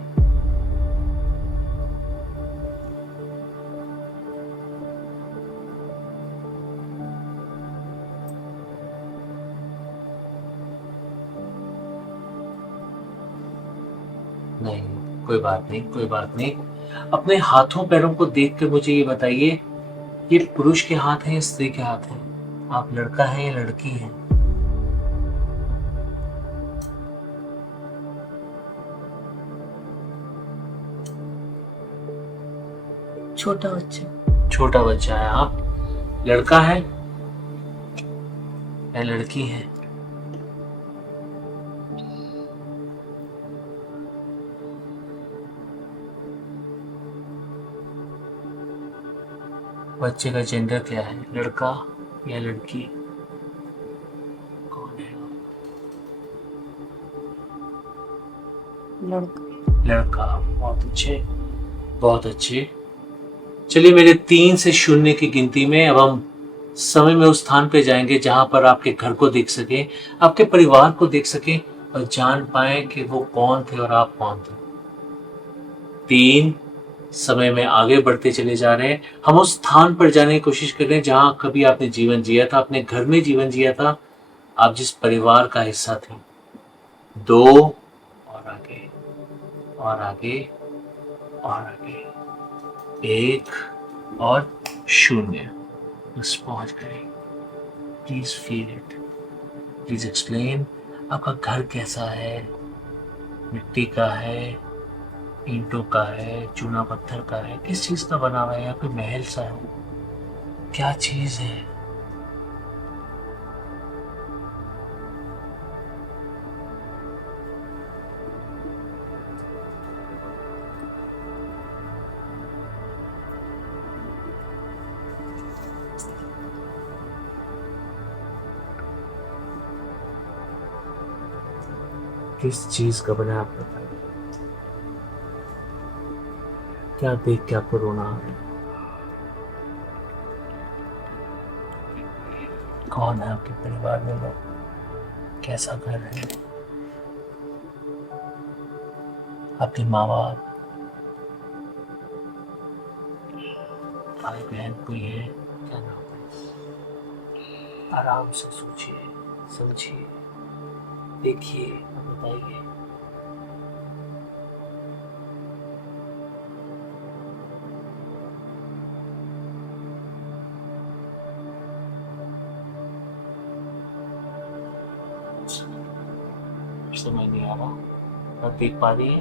नहीं, कोई बात नहीं, कोई बात नहीं। अपने हाथों पैरों को देख कर मुझे ये बताइए, ये पुरुष के हाथ हैं या स्त्री के हाथ हैं? आप लड़का है या लड़की हैं? छोटा बच्चा। छोटा बच्चा है। आप लड़का है या लड़की है? बच्चे का जेंडर क्या है, लड़का या लड़की? कौन है? लड़का। बहुत अच्छे, बहुत अच्छे। चलिए, मेरे 3 से 0 की गिनती में अब हम समय में उस स्थान पे जाएंगे जहां पर आपके घर को देख सके, आपके परिवार को देख सके और जान पाए कि वो कौन थे और आप कौन थे। 3, समय में आगे बढ़ते चले जा रहे हैं। हम उस स्थान पर जाने की कोशिश कर रहे हैं जहां कभी आपने जीवन जिया था, अपने घर में जीवन जिया था, आप जिस परिवार का हिस्सा थे। 2 और आगे और आगे और आगे, 1 और 0। बस पहुंच गए। Please feel it, please explain. आपका घर कैसा है? मिट्टी का है, ईंटों का है, चूना पत्थर का है, किस चीज का बना हुआ है? या कोई महल सा है? क्या चीज है? किस चीज का बना है? आप बताइए। क्या देख के आपको रोना आ रहा है? कौन है आपके परिवार में लोग? कैसा घर है? आपके माँ बाप, भाई बहन कोई है? क्या नाम है? आराम से सोचिए, समझिए, देखिए, बताइए। समझ नहीं आ रहा। आप देख पा रही है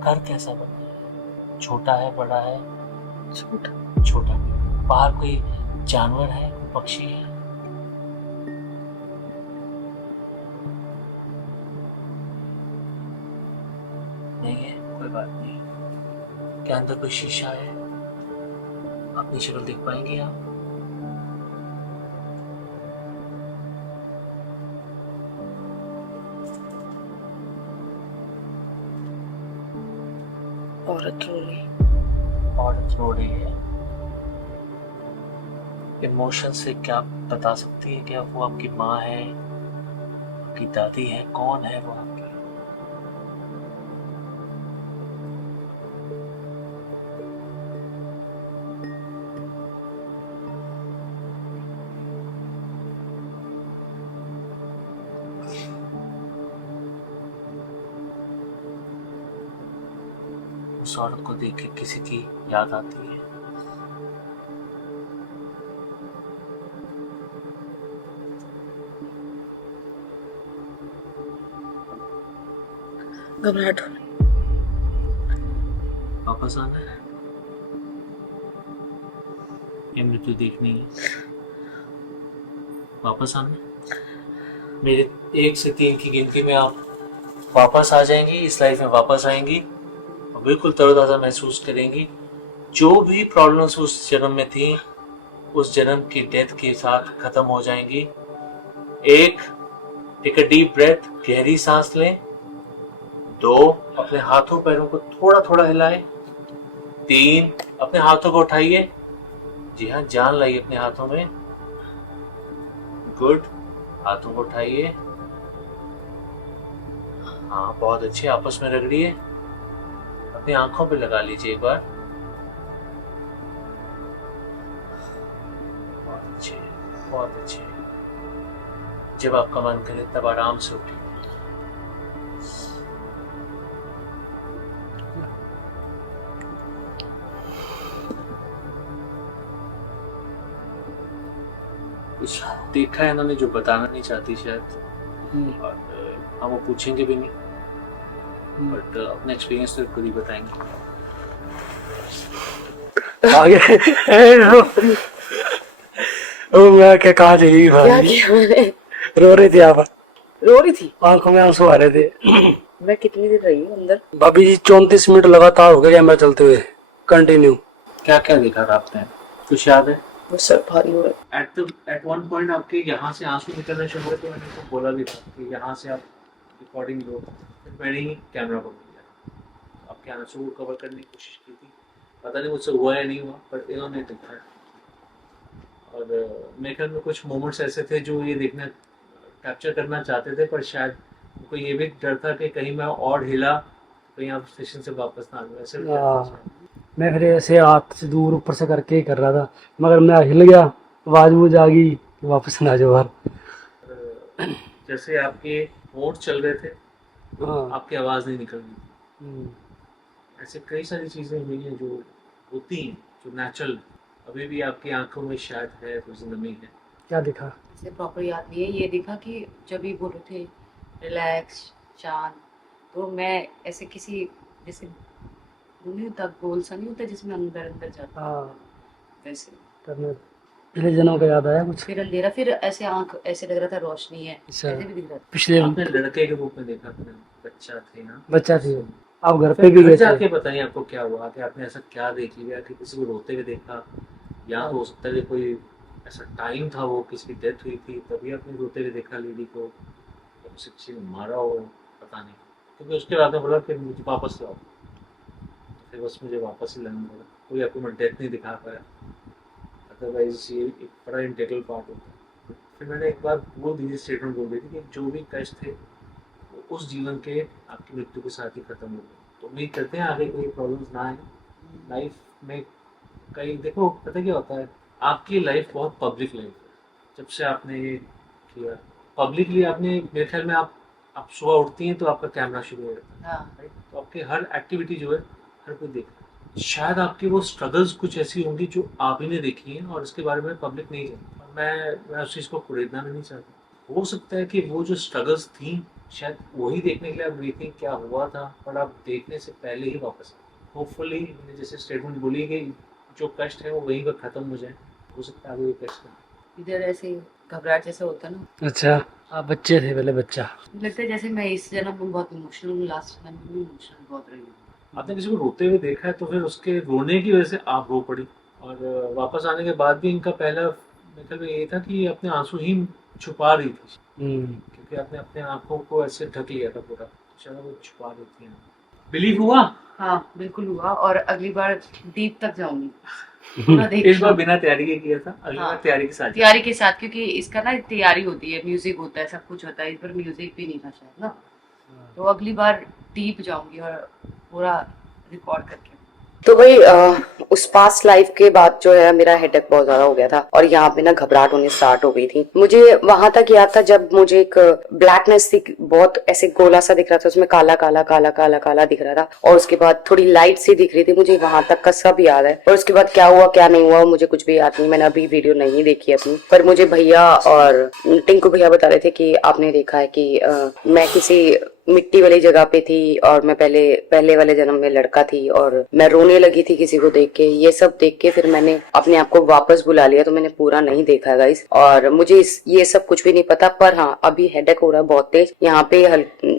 घर कैसा बना है? छोटा है, बड़ा है? छोटा। छोटा। बाहर कोई जानवर है, कोई पक्षी है? नहीं है, कोई बात नहीं। क्या अंदर कोई शीशा है? अपनी शक्ल देख पाएंगे आप? औरत रो रही। औरत रो रही है। इमोशन से क्या बता सकती है? क्या वो आपकी माँ है, आपकी दादी है? कौन है वो आपकी? उस औरत को देख के किसी की याद आती है? घबराहट। वापस आना है? ये मृत्यु देखनी है? वापस आना? मेरे 1 से 3 की गिनती में आप वापस आ जाएंगी, इस लाइफ में वापस आएंगी और बिल्कुल तरोताजा महसूस करेंगी। जो भी प्रॉब्लम्स उस जन्म में थी, उस जन्म की डेथ के साथ खत्म हो जाएंगी। 1, टेक अ डीप ब्रेथ, गहरी सांस लें। 2, अपने हाथों पैरों को थोड़ा थोड़ा हिलाएं। 3, अपने हाथों को उठाइए। जी हाँ, जान लाइए अपने हाथों में। गुड, हाथों को उठाइए। हाँ, बहुत अच्छे। आपस में रगड़िए। अपनी आंखों पे लगा लीजिए एक बार। बहुत अच्छे, बहुत अच्छे। जब आपका मन करे तब आराम से उठिए। कुछ देखा है इन्होंने जो बताना नहीं चाहती शायद, और हम वो पूछेंगे भी नहीं, बट अपना एक्सपीरियंस तो खुद ही बताएंगे। आगे ओ मैं क्या कहा चली क्या भाई, किया मैंने? रो रही थी आप, रो रही थी आंखों में आंसू आ रहे थे। मैं? कितनी देर रही हूँ अंदर? भाभी जी 34 मिनट लगातार हो गया कैमरा चलते हुए कंटिन्यू। क्या क्या देखा था आपने, कुछ याद है? वो सर भारी हो रहा एट वन पॉइंट आपके यहाँ से आंसू निकलना शुरू हुए, तो मैंने तो बोला भी था कि यहाँ से आप रिकॉर्डिंग लो, फिर मैंने ही कैमरा पकड़ लिया, आपके आंसू को कवर करने की कोशिश की थी। पता नहीं मुझसे हुआ या नहीं हुआ, पर इन्होंने देखा है। और मेरे ख्याल में कुछ मोमेंट्स ऐसे थे जो ये देखना कैप्चर करना चाहते थे, पर शायद उनको ये भी डर था कि कहीं मैं और हिला कहीं आप स्टेशन से वापस ना आ जाओ, ऐसे भी डर था शायद। मैं फिर ऐसे हाथ से दूर ऊपर से करके ही कर रहा था, मगर मैं हिल गया, आवाज मुझे आ गई वापस ना जाओ बाहर। जैसे आपके होंठ चल रहे थे, हाँ। आपकी आवाज़ नहीं निकल रही थी। ऐसे कई सारी चीज़ें हुई हैं जो होती हैं, जो नेचुरल, अभी भी आपकी आंखों में शायद है कुछ नमी है। क्या दिखा? इसे प्रॉपर याद नहीं है। ये दिखा कि जब भी बोल रहे थे रिलैक्स शांत, तो मैं ऐसे किसी जैसे नहीं होता गोल सा नहीं होता जिसमें अंदर अंदर जाता, हाँ, वैसे। तब मैं पिछले जन्मों का याद आया कुछ। फिर अंधेरा, फिर ऐसे आंख ऐसे लग रहा था रोशनी है, अच्छा। ऐसे भी दिख रहा था। पिछले आपने लड़के के रूप में देखा था, बच्चा थे ना? बच्चा थी, आप घर पे भी घर गए जाके थे? बताइए आपको क्या हुआ, कि आपने ऐसा क्या देख लिया कि किसी को रोते हुए देखा, या हो सकता है कि कोई ऐसा टाइम था वो किसी की डेथ हुई थी तभी आपने रोते हुए देखा लेडी को, या उसे किसी ने मारा हो, पता नहीं। क्योंकि उसके बाद में बोला कि मुझे वापस लाओ, तो फिर बस मुझे वापस ही लाना पड़ा। कोई आपको मैं डेथ नहीं दिखा पाया, अदरवाइज ये एक बड़ा इंटेग्रल पार्ट होता है। फिर मैंने एक बार बोल दी स्टेटमेंट बोल दी थी कि जो भी कष्ट थे वो उस जीवन के आपकी मृत्यु के साथ ही खत्म हो गए। तो उम्मीद करते हैं आगे कोई प्रॉब्लम्स ना आए लाइफ में। कई देखो पता क्या होता है, आपकी लाइफ बहुत पब्लिक लाइफ है। जब से आपने ये किया पब्लिकली, आपने मेरे ख्याल में आप सुबह उठती हैं तो आपका कैमरा शुरू हो जाता है, हाँ। राइट? तो आपके हर एक्टिविटी जो है हर कोई देख रहा है। शायद आपकी वो स्ट्रगल्स कुछ ऐसी होंगी जो आप ही ने देखी हैं और इसके बारे में पब्लिक नहीं जानती। और मैं उस चीज़ को कुरेदना भी नहीं चाहता। हो सकता है कि वो जो स्ट्रगल्स थी शायद वही देखने के लिए आप गई थी क्या हुआ था, पर आप देखने से पहले ही वापस होपफुली मैंने जैसे स्टेटमेंट बोली कि जो कष्ट है वो वहीं पर खत्म हो जाए। हो सकता है आगे ये कष्ट है। इधर ऐसे घबराहट जैसा होता ना, अच्छा, आप बच्चे थे पहले, बच्चा। लगता है जैसे मैं इस जन्म में बहुत इमोशनल हूँ, लास्ट जन्म में इमोशनल बहुत रही हूँ। आपने किसी को रोते हुए देखा है तो फिर उसके रोने की वजह से आप रो पड़ी, और वापस आने के बाद भी इनका पहला मेरे ख्याल में ये था कि अपने आंसू ही छुपा रही थी, क्योंकि आपने अपने आंखों को ऐसे ढक लिया था पूरा, शायद वो छुपा देती हैं। बिलीव हुआ? हाँ बिल्कुल हुआ, और अगली बार डीप तक जाऊंगी पूरा देख। इस बार बिना तैयारी के किया था, अगली हाँ। बार तैयारी के साथ। तैयारी के साथ, क्योंकि इसका ना तैयारी होती है, म्यूजिक होता है, सब कुछ होता है। इस बार म्यूजिक भी नहीं था शायद ना, तो अगली बार डीप जाऊंगी और पूरा रिकॉर्ड करके। तो भाई उस पास्ट लाइफ के बाद जो है मेरा हेडेक बहुत ज्यादा हो गया था, और यहाँ पे ना घबराहट होनी स्टार्ट हो गई थी। मुझे वहां तक याद था जब मुझे एक ब्लैकनेस थी, बहुत ऐसे गोला सा दिख रहा था, उसमें काला काला काला काला काला दिख रहा था, और उसके बाद थोड़ी लाइट सी दिख रही थी। मुझे वहां तक का सब याद है, और उसके बाद क्या हुआ क्या नहीं हुआ मुझे कुछ भी याद नहीं। मैंने अभी वीडियो नहीं देखी अपनी, पर मुझे भैया और टिंकू भैया बता रहे थे कि आपने देखा है कि मैं किसी मिट्टी वाली जगह पे थी, और मैं पहले वाले जन्म में लड़का थी, और मैं रोने लगी थी किसी को देख के। ये सब देख के फिर मैंने अपने आप को वापस बुला लिया, तो मैंने पूरा नहीं देखा गाइस, और मुझे ये सब कुछ भी नहीं पता। पर हाँ, अभी हेडेक हो रहा है बहुत तेज, यहाँ पे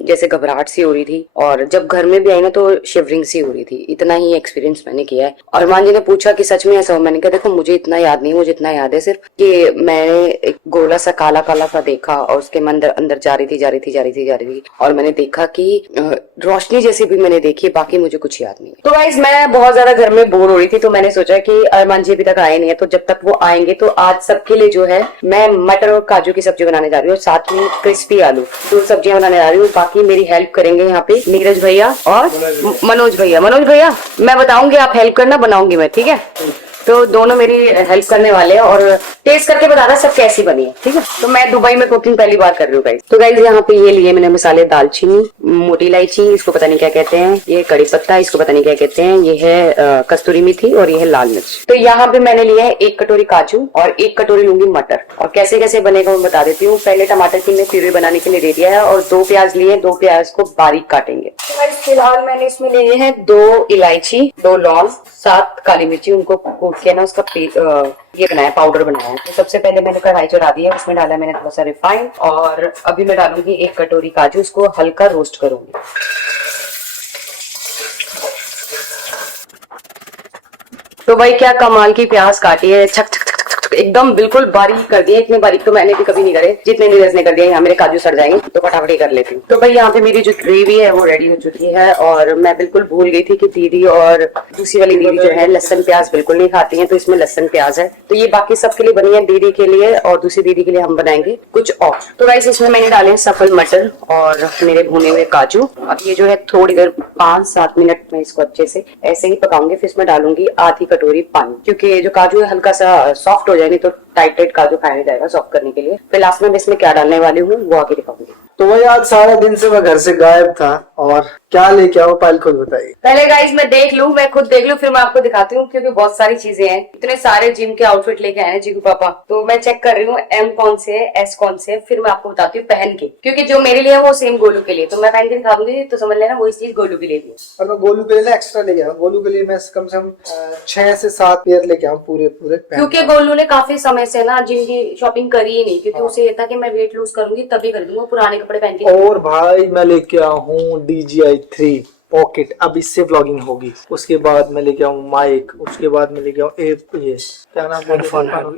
जैसे घबराहट सी हो रही थी, और जब घर में भी आई ना तो शिवरिंग सी हो रही थी। इतना ही एक्सपीरियंस मैंने किया है। और मान जी ने पूछा कि सच में ऐसा हो, मैंने कहा देखो मुझे इतना याद नहीं, मुझे इतना याद है सिर्फ कि मैंने एक गोला सा काला काला सा देखा, और उसके अंदर जा रही थी, और मैंने देखा कि रोशनी जैसी भी मैंने देखी, बाकी मुझे कुछ याद नहीं है। तो गाइस मैं बहुत ज्यादा घर में बोर हो रही थी, तो मैंने सोचा कि अरमान जी अभी तक आए नहीं है, तो जब तक वो आएंगे तो आज सबके लिए जो है मैं मटर और काजू की सब्जी बनाने जा रही हूँ, साथ में क्रिस्पी आलू, 2 सब्जियां बनाने जा रही हूँ। बाकी मेरी हेल्प करेंगे यहाँ पे नीरज भैया और मनोज भैया। मैं बताऊंगी, आप हेल्प करना, बनाऊंगी मैं, ठीक है? तो दोनों मेरी हेल्प करने वाले हैं और टेस्ट करके बताना सब कैसी बनी है, ठीक है। तो मैं दुबई में कुकिंग पहली बार कर रही हूँ गाइस। तो गाइस यहाँ पे ये लिए मैंने मसाले, दालचीनी, मोटी इलायची, इसको पता नहीं क्या कहते हैं, ये कड़ी पत्ता, इसको पता नहीं क्या कहते हैं, ये है कस्तूरी मेथी और ये है लाल मिर्च। तो यहाँ पे मैंने लिया है 1 कटोरी काजू और 1 कटोरी लूंगी मटर। और कैसे कैसे बनेगा मैं बता देती हूँ। पहले टमाटर की मैं प्यूरी बनाने के लिए दे दिया है और 2 प्याज लिए, 2 प्याज को बारीक काटेंगे। तो फिलहाल मैंने इसमें लिए हैं 2 इलायची, 2 लौंग, 7 काली मिर्ची, उनको कूट के ना उसका ये बनाया, पाउडर बनाया है। तो सबसे पहले मैंने कढ़ाई चढ़ा दी है, उसमें डाला मैंने थोड़ा सा रिफाइंड और अभी मैं डालूंगी 1 कटोरी काजू, उसको हल्का रोस्ट करूंगी। तो भाई क्या कमाल की प्याज काटी है, छक छक छक छक एकदम बिल्कुल बारीक कर दिए। इतने बारीक तो मैंने भी कभी नहीं करे जितने नीरज ने कर दिया। यहाँ मेरे काजू सड़ जाएंगे तो फटाफट ही कर लेती हूँ। तो भाई यहाँ पे मेरी जो ग्रेवी है वो रेडी हो चुकी है और मैं बिल्कुल भूल गई थी कि दीदी और दूसरी वाली दीदी जो है लहसुन प्याज बिल्कुल नहीं खाती है, तो इसमें लहसुन प्याज है। तो ये बाकी सबके लिए बनी है, दीदी के लिए और दूसरी दीदी के लिए हम बनाएंगे कुछ और। तो गाइस इसमें मैंने डाले हैं सफल मटर और मेरे भुने हुए काजू। अब ये जो है थोड़ी देर 5-7 मिनट में इसको अच्छे से ऐसे ही पकाऊंगी। फिर इसमें डालूंगी आधी कटोरी पानी, क्योंकि ये जो काजू है हल्का सा सॉफ्ट हो जाए, नहीं तो टाइट टाइट काजू खाया जाएगा सॉफ्ट करने के लिए। फिर लास्ट में मैं इसमें क्या डालने वाली हूँ वो आगे दिखाऊंगी। तो वही आज सारा दिन से मैं घर से गायब था और क्या लेके आओ पायल खुद बताइए। पहले गाइस मैं देख लूं, मैं खुद देख लूं, फिर मैं आपको दिखाती हूँ, क्योंकि बहुत सारी चीजें हैं। इतने सारे जिम के आउटफिट लेके आए हैं जीगू पापा, तो मैं चेक कर रही हूँ M कौन से है, S कौन से है, फिर मैं आपको बताती हूँ पहन के, क्योंकि जो मेरे लिए है वो सेम गोलू के लिए। तो मैं पहन के दिखा दूंगी तो समझ लेना वो इस चीज गोलू के लिए भी है। और मैं गोलू के लिए एक्स्ट्रा लेके आया। गोलू के लिए मैं कम से कम 6 से 7 पेयर लेके आऊँ पूरे क्योंकि गोलू ने काफी समय से ना जिम की शॉपिंग करी ही नहीं, क्योंकि उसे ये था कि मैं वेट लूज करूंगी तभी कर दूंगा, पुराने कपड़े पहन के। और भाई मैं लेके आया हूँ DJI 3 पॉकेट, अब इससे व्लॉगिंग होगी। उसके बाद मैं लेके आऊँ माइक, उसके बाद मैं लेके आऊँ ये क्या नाम है,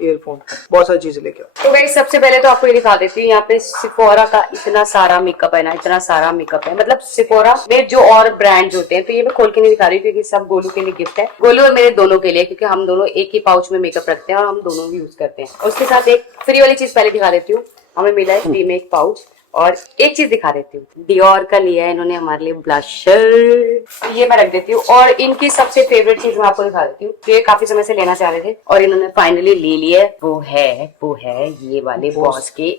एयरफोन, बहुत सारी चीजें लेके आऊँ। तो गाइस सबसे पहले तो आपको ये दिखा देती हूँ, यहाँ पे सिफोरा का इतना सारा मेकअप है ना, इतना सारा मेकअप है। मतलब सिफोरा में जो और ब्रांड्स होते हैं, तो ये मैं खोल के नहीं दिखा रही क्योंकि सब गोलू के लिए गिफ्ट है। गोलू और मेरे दोनों के लिए, क्योंकि हम दोनों एक ही पाउच में मेकअप रखते हैं और हम दोनों यूज करते हैं। उसके साथ एक फ्री वाली चीज पहले दिखा देती हूँ, हमें मिला है फ्री में एक पाउच। और एक चीज दिखा देती हूँ, डियोर का लिया है इन्होंने हमारे लिए ब्लशर, ये मैं रख देती हूँ। और इनकी सबसे फेवरेट चीज मैं आपको दिखा देती हूँ, ये काफी समय से लेना चाह रहे थे और इन्होंने फाइनली ले लिया। वो है ये वाले बॉस के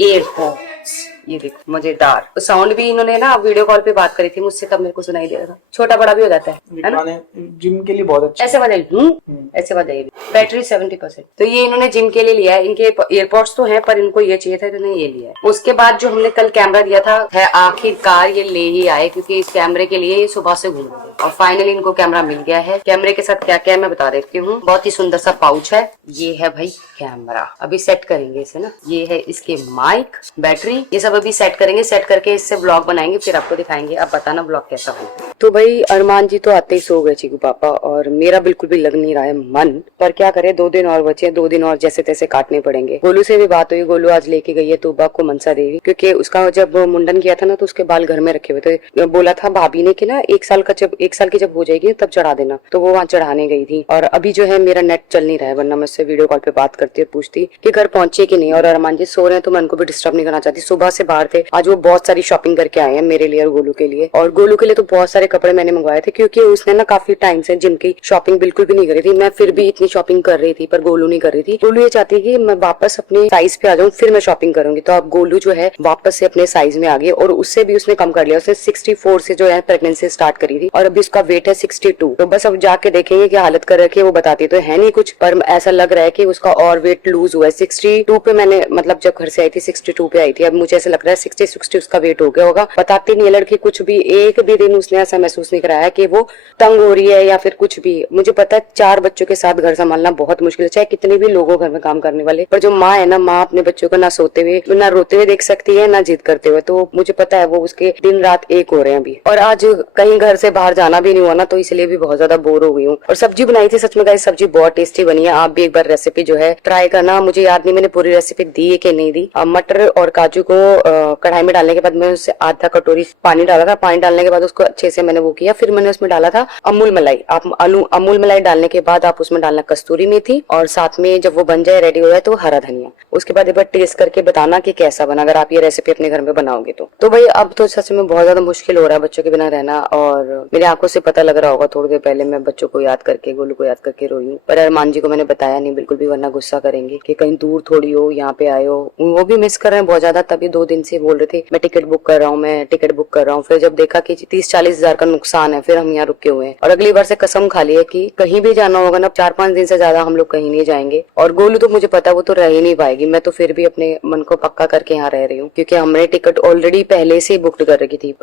एयरफोन्स। ये देखो मजेदार साउंड भी इन्होंने ना वीडियो कॉल पे बात करी थी मुझसे, तब मेरे को सुनाई दे रहा था। छोटा बड़ा भी हो जाता है ना, जिम के लिए बहुत अच्छा। ऐसे बजाइए, ऐसे बजाइए। बैटरी 70%। तो ये इन्होंने जिम के लिए लिया है। इनके एयरपोर्ट्स तो हैं पर इनको ये चाहिए था तो इन्होंने ये लिया है। उसके बाद जो हमने कल कैमरा दिया था है आखिरकार ये ले ही आए, क्योंकि इस कैमरे के लिए ये सुबह से घूम रहे थे और फाइनली इनको कैमरा मिल गया है। कैमरे के साथ क्या क्या है मैं बता देती हूँ। बहुत ही सुंदर सा पाउच है, ये है भाई कैमरा। अभी सेट करेंगे इसे ना, ये है इसके माइक, बैटरी, ये सब अभी सेट करेंगे। सेट करके इससे ब्लॉग बनाएंगे, फिर आपको दिखाएंगे। अब बताना ब्लॉग कैसा हो। तो भाई अरमान जी तो आते ही सो गए चीकू पापा, और मेरा बिल्कुल भी लग नहीं रहा है मन, पर क्या करे, 2 दिन और बचे, 2 दिन और जैसे तैसे काटने पड़ेंगे। गोलू से भी बात हुई, गोलू आज लेके गई है तोबा को मनसा देवी, क्योंकि उसका जब मुंडन किया था ना तो उसके बाल घर में रखे हुए थे। बोला था भाभी ने कि ना 1 साल की जब हो जाएगी तब चढ़ा देना, तो वो वहाँ चढ़ाने गई थी। और अभी जो है मेरा नेट चल नहीं रहा है, वरना मैं उससे वीडियो कॉल पे बात करती और पूछती कि घर पहुंचे कि नहीं। और अरमान जी सो रहे हैं तो मैं उनको भी डिस्टर्ब नहीं करना चाहती, सुबह से बाहर थे। आज वो बहुत सारी शॉपिंग करके आए हैं मेरे लिए और गोलू के लिए। और गोलू के लिए तो बहुत सारे कपड़े मैंने मंगवाए थे, क्योंकि उसने ना काफी टाइम से जिम की शॉपिंग बिल्कुल भी नहीं करी थी। मैं फिर भी इतनी शॉपिंग कर रही थी, पर गोलू नहीं कर रही थी। गोलू ये चाहती है कि मैं वापस अपने साइज पे आ जाऊं, फिर मैं शॉपिंग करूंगी। तो अब गोलू जो है वापस से अपने साइज में आ गई, और उससे भी उसने कम कर लिया। उसने 64 से जो है प्रेगनेंसी स्टार्ट करी थी, और अभी उसका वेट है 62। तो बस अब जाके देखेंगे क्या हालत कर रखी है। वो बताती तो है नहीं कुछ, पर ऐसा लग रहा है कि उसका और वेट लूज हुआ है। 62 पे मैंने, मतलब जब घर से आई थी 62 पे आई थी, अब मुझे ऐसा लग रहा है 60 उसका वेट हो गया होगा। बताती नहीं है लड़की कुछ भी, एक भी दिन उसने ऐसा महसूस नहीं कराया कि वो तंग हो रही है या फिर कुछ भी। मुझे पता है 4 बच्चों के साथ घर संभालना बहुत मुश्किल है, चाहे कितने भी लोगों घर में काम करने वाले, पर जो माँ है ना, माँ अपने बच्चों को ना सोते हुए ना रोते हुए देख सकती है, ना जिद करते हुए। तो मुझे पता है वो उसके दिन रात एक हो रहे हैं अभी। और आज कहीं घर से बाहर जाना भी नहीं हुआ ना, तो इसलिए भी बहुत ज्यादा बोर हो गई हूँ। और सब्जी बनाई थी, सच में गाइस सब्जी बहुत टेस्टी बनी है। आप भी एक बार रेसिपी जो है ट्राई करना। मुझे याद नहीं मैंने पूरी रेसिपी दी है कि नहीं दी। मटर और काजू को कढ़ाई में डालने के बाद मैंने उससे आधा कटोरी पानी डाला था। पानी डालने के बाद उसको अच्छे से मैंने वो किया। फिर मैंने उसमें डाला था अमूल मलाई। आप अमूल मलाई डालने के बाद आप उसमें डालना कस्तूरी मेथी, और साथ में जब वो बन जाए, रेडी हो जाए, तो हरा धनिया। उसके बाद एक बार टेस्ट करके बताना कि कैसा बना, अगर आप ये रेसिपी अपने घर में बनाओगे तो भाई अब तो सच में बहुत ज्यादा मुश्किल हो रहा है बच्चों के बिना रहना, और मेरी आंखों से पता लग रहा होगा थोड़ी देर पहले मैं बच्चों को याद करके, गोलू को याद करके रोई हूँ। पर अरमान जी को मैंने बताया नहीं बिल्कुल भी, वरना गुस्सा करेंगे कि कहीं दूर थोड़ी हो, यहाँ पे आए हो। वो भी मिस कर रहे हैं बहुत ज्यादा। तभी 2 दिन से बोल रहे थे मैं टिकट बुक कर रहा हूँ, मैं टिकट बुक कर रहा हूँ। फिर जब देखा कि 30-40 हजार का नुकसान है, फिर हम यहाँ रुके हुए हैं। और अगली बार से कसम खा ली है कि कहीं भी जाना होगा ना, 4-5 दिन से ज्यादा हम लोग कहीं नहीं जाएंगे। और गोलू तो मुझे पता है वो तो रह ही नहीं पाएगी, मैं तो फिर भी अपने मन को पक्का करके यहाँ रह रही हूँ, क्योंकि हमने टिकट ऑलरेडी पहले से बुक कर रखी थी,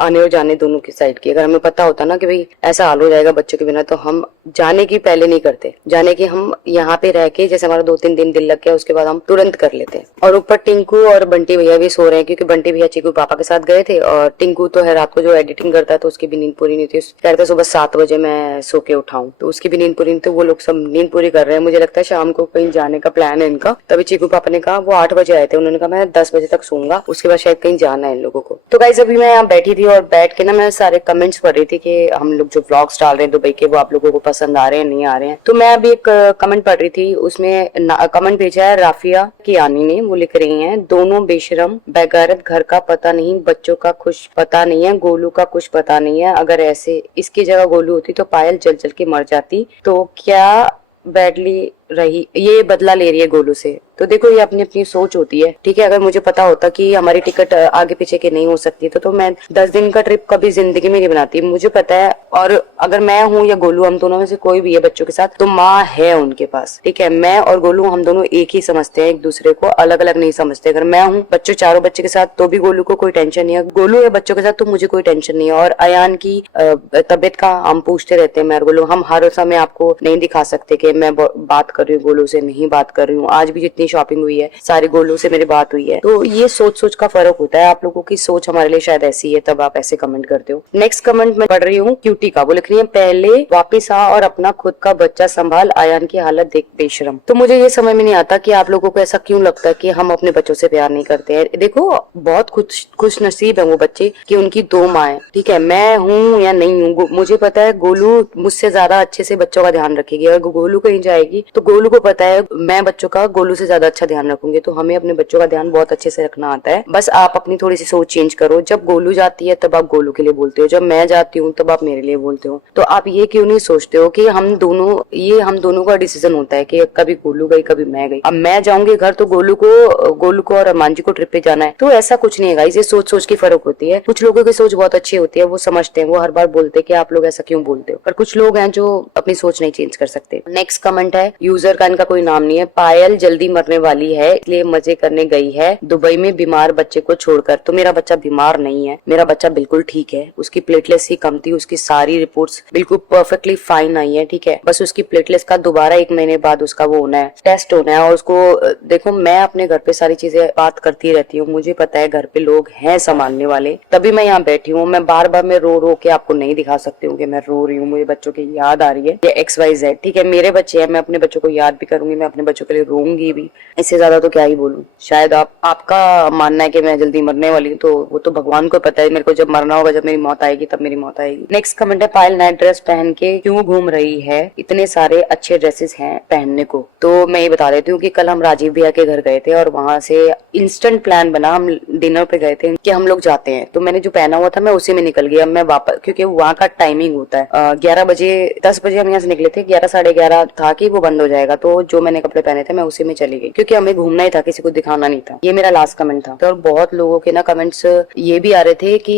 आने और जाने दोनों की साइड की। अगर हमें पता होता ना कि भाई ऐसा हाल हो जाएगा बच्चों के बिना, तो हम जाने की पहले नहीं करते। जाने की हम यहाँ पे रह के, जैसे हमारा 2-3 दिन दिल लग गया, उसके बाद हम तुरंत कर लेते हैं। और ऊपर टिंकू और बंटी भैया भी सो रहे हैं, क्योंकि बंटी भैया चीकू पापा के साथ गए थे, और टिंकू तो है रात को जो एडिटिंग करता है, तो उसकी भी नींद पूरी नहीं थी। कह रहे थे सुबह 7 बजे मैं सो के उठाऊं, तो उसकी भी नींद पूरी नहीं थी। वो लोग सब नींद पूरी कर रहे हैं। मुझे लगता है शाम को कहीं जाने का प्लान है इनका। तभी चीकू पापा ने कहा, वो 8 बजे आए थे, उन्होंने कहा मैं 10 बजे तक सोऊंगा, उसके बाद शायद कहीं जाना है इन लोगों को। तो गाइस अभी मैं यहाँ बैठी थी और बैठ के ना मैं सारे कमेंट्स पढ़ रही थी कि हम लोग जो व्लॉग्स डाल रहे हैं दुबई के, वो आप लोगों को पसंद आ रहे हैं नहीं आ रहे हैं। तो मैं अभी एक कमेंट पढ़ रही थी, उसमें कमेंट भेजा है राफिया की आनी ने। वो लिख रही हैं, दोनों बेशरम बेगैरत, घर का पता नहीं, बच्चों का कुछ पता नहीं है, गोलू का कुछ पता नहीं है। अगर ऐसे इसकी जगह गोलू होती तो पायल जल जल के मर जाती। तो क्या बैडली रही, ये बदला ले रही है गोलू से। तो देखो ये अपनी अपनी सोच होती है, ठीक है। अगर मुझे पता होता कि हमारी टिकट आगे पीछे की नहीं हो सकती तो मैं 10 दिन का ट्रिप कभी जिंदगी में नहीं बनाती। मुझे पता है, और अगर मैं हूँ या गोलू, हम दोनों में से कोई भी है बच्चों के साथ, तो माँ है उनके पास, ठीक है। मैं और गोलू हम दोनों एक ही समझते हैं, एक दूसरे को अलग अलग नहीं समझते। अगर मैं हूँ चारों बच्चे के साथ, तो भी गोलू को कोई टेंशन नहीं है। गोलू है बच्चों के साथ तो मुझे कोई टेंशन नहीं है। और अयान की तबियत का हम पूछते रहते हैं, मैं और गोलू। हम हर समय आपको नहीं दिखा सकते कि मैं बात कर रही हूँ गोलू से, नहीं बात कर रही हूँ। आज भी जितनी शॉपिंग हुई है सारी गोलू से मेरी बात हुई है। तो ये सोच का फर्क होता है। आप लोगों की सोच हमारे लिए शायद ऐसी है, तब आप ऐसे कमेंट करते हो। नेक्स्ट कमेंट मैं पढ़ रही हूँ क्यूटी का। वो लिख रही है, पहले वापिस आ और अपना खुद का बच्चा संभाल, आयान की हालत देख बेशरम। तो मुझे ये समझ में नहीं आता कि आप लोगों को ऐसा क्यों लगता है कि हम अपने बच्चों से प्यार नहीं करते हैं। देखो बहुत खुश नसीब है वो बच्चे कि उनकी 2 माँ है, ठीक है। मैं हूँ या नहीं हूँ, मुझे पता है गोलू मुझसे ज्यादा अच्छे से बच्चों का ध्यान रखेगी। अगर गोलू कहीं जाएगी तो गोलू को पता है मैं बच्चों का गोलू से ज्यादा अच्छा ध्यान रखूंगी। तो हमें अपने बच्चों का ध्यान बहुत अच्छे से रखना आता है। बस आप अपनी थोड़ी सी सोच चेंज करो। जब गोलू जाती है तब आप गोलू के लिए बोलते हो, जब मैं जाती हूँ तब आप मेरे लिए बोलते हो। तो आप ये क्यों नहीं सोचते हो कि हम दोनों का डिसीजन होता है कि कभी गोलू गई कभी मैं गई। अब मैं जाऊंगी घर तो गोलू को और अरमान जी को ट्रिप पे जाना है। तो ऐसा कुछ नहीं है गाइस, ये सोच की फर्क होती है। कुछ लोगों की सोच बहुत अच्छी होती है, वो समझते हैं, वो हर बार बोलते हैं कि आप लोग ऐसा क्यों बोलते हो। पर कुछ लोग हैं जो अपनी सोच नहीं चेंज कर सकते। नेक्स्ट कमेंट है, यूजर का इनका कोई नाम नहीं है, पायल जल्दी मरने वाली है इसलिए मजे करने गई है दुबई में बीमार बच्चे को छोड़कर। तो मेरा बच्चा बीमार नहीं है, मेरा बच्चा बिल्कुल ठीक है। उसकी प्लेटलेट्स ही कम थी, उसकी सारी रिपोर्ट्स बिल्कुल परफेक्टली फाइन आई है, ठीक है। बस उसकी प्लेटलेट्स का दोबारा 1 महीने बाद उसका वो होना है, टेस्ट होना है। और उसको देखो, मैं अपने घर पे सारी चीजें बात करती रहती हूँ, मुझे पता है घर पे लोग हैं संभालने वाले, तभी मैं यहाँ बैठी हूँ। मैं बार बार मैं रो के आपको नहीं दिखा सकती हूँ कि मैं रो रही हूँ, मुझे बच्चों की याद आ रही है, ये XYZ, ठीक है। मेरे बच्चे हैं, मैं अपने बच्चों को याद भी करूंगी, मैं अपने बच्चों के लिए रोऊंगी भी। इससे ज्यादा तो क्या ही बोलूं। शायद आपका मानना है कि मैं जल्दी मरने वाली हूँ, तो वो तो भगवान को पता है। मेरे को जब मरना होगा, जब मेरी मौत आएगी तब मेरी मौत आएगी। नेक्स्ट कमेंट है, पायल नया ड्रेस पहन के क्यों घूम रही है, इतने सारे अच्छे ड्रेसेस हैं पहनने को। तो मैं ये बता देती हूँ कि कल हम राजीव भैया के घर गए थे और वहां से इंस्टेंट प्लान बना, हम डिनर पे गए थे कि हम लोग जाते हैं। तो मैंने जो पहना हुआ था मैं उसी में निकल गया। मैं वापस, क्योंकि वहाँ का टाइमिंग होता है 11 बजे 10 बजे हम यहाँ से निकले थे, 11 साढ़े 11 था कि वो बंद हो जाएगा। तो जो मैंने कपड़े पहने थे मैं उसी में चली गई, क्योंकि हमें घूमना ही था, किसी को दिखाना नहीं था। ये मेरा लास्ट कमेंट था। तो और बहुत लोगों के ना कमेंट्स ये भी आ रहे थे कि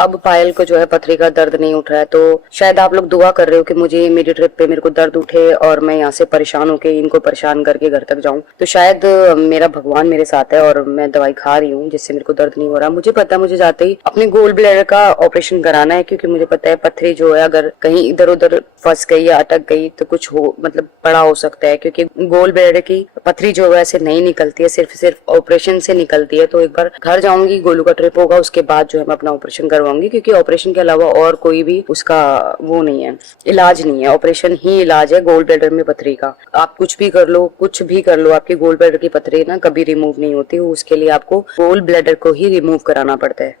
अब पायल को जो है पथरी का दर्द नहीं उठ रहा है। तो शायद आप लोग दुआ कर रहे हो कि मुझे मेरी ट्रिप पे मेरे को दर्द उठे और मैं यहाँ से परेशान होके इनको परेशान करके घर तक जाऊं। तो शायद मेरा भगवान मेरे साथ है और मैं दवाई खा रही हूँ जिससे मेरे को दर्द नहीं हो रहा। मुझे पता है मुझे जाते ही अपनी गोल्ड ब्लैडर का ऑपरेशन कराना है, क्योंकि मुझे पता है पथरी जो है अगर कहीं इधर उधर फंस गई या अटक गई तो कुछ हो, मतलब बड़ा हो सकता है, क्योंकि गोल ब्लैडर की पथरी जो है ऐसे नहीं निकलती है, सिर्फ ऑपरेशन से निकलती है। तो एक बार घर जाऊंगी, गोलू का ट्रिप होगा, उसके बाद जो है मैं अपना ऑपरेशन करवाऊंगी, क्योंकि ऑपरेशन के अलावा और कोई भी उसका वो नहीं है, इलाज नहीं है। ऑपरेशन ही इलाज है गोल ब्लैडर में पथरी का। आप कुछ भी कर लो, कुछ भी कर लो, आपकी गोल ब्लैडर की पथरी ना कभी रिमूव नहीं होती। उसके लिए आपको गोल ब्लैडर को ही रिमूव कराना पड़ता है।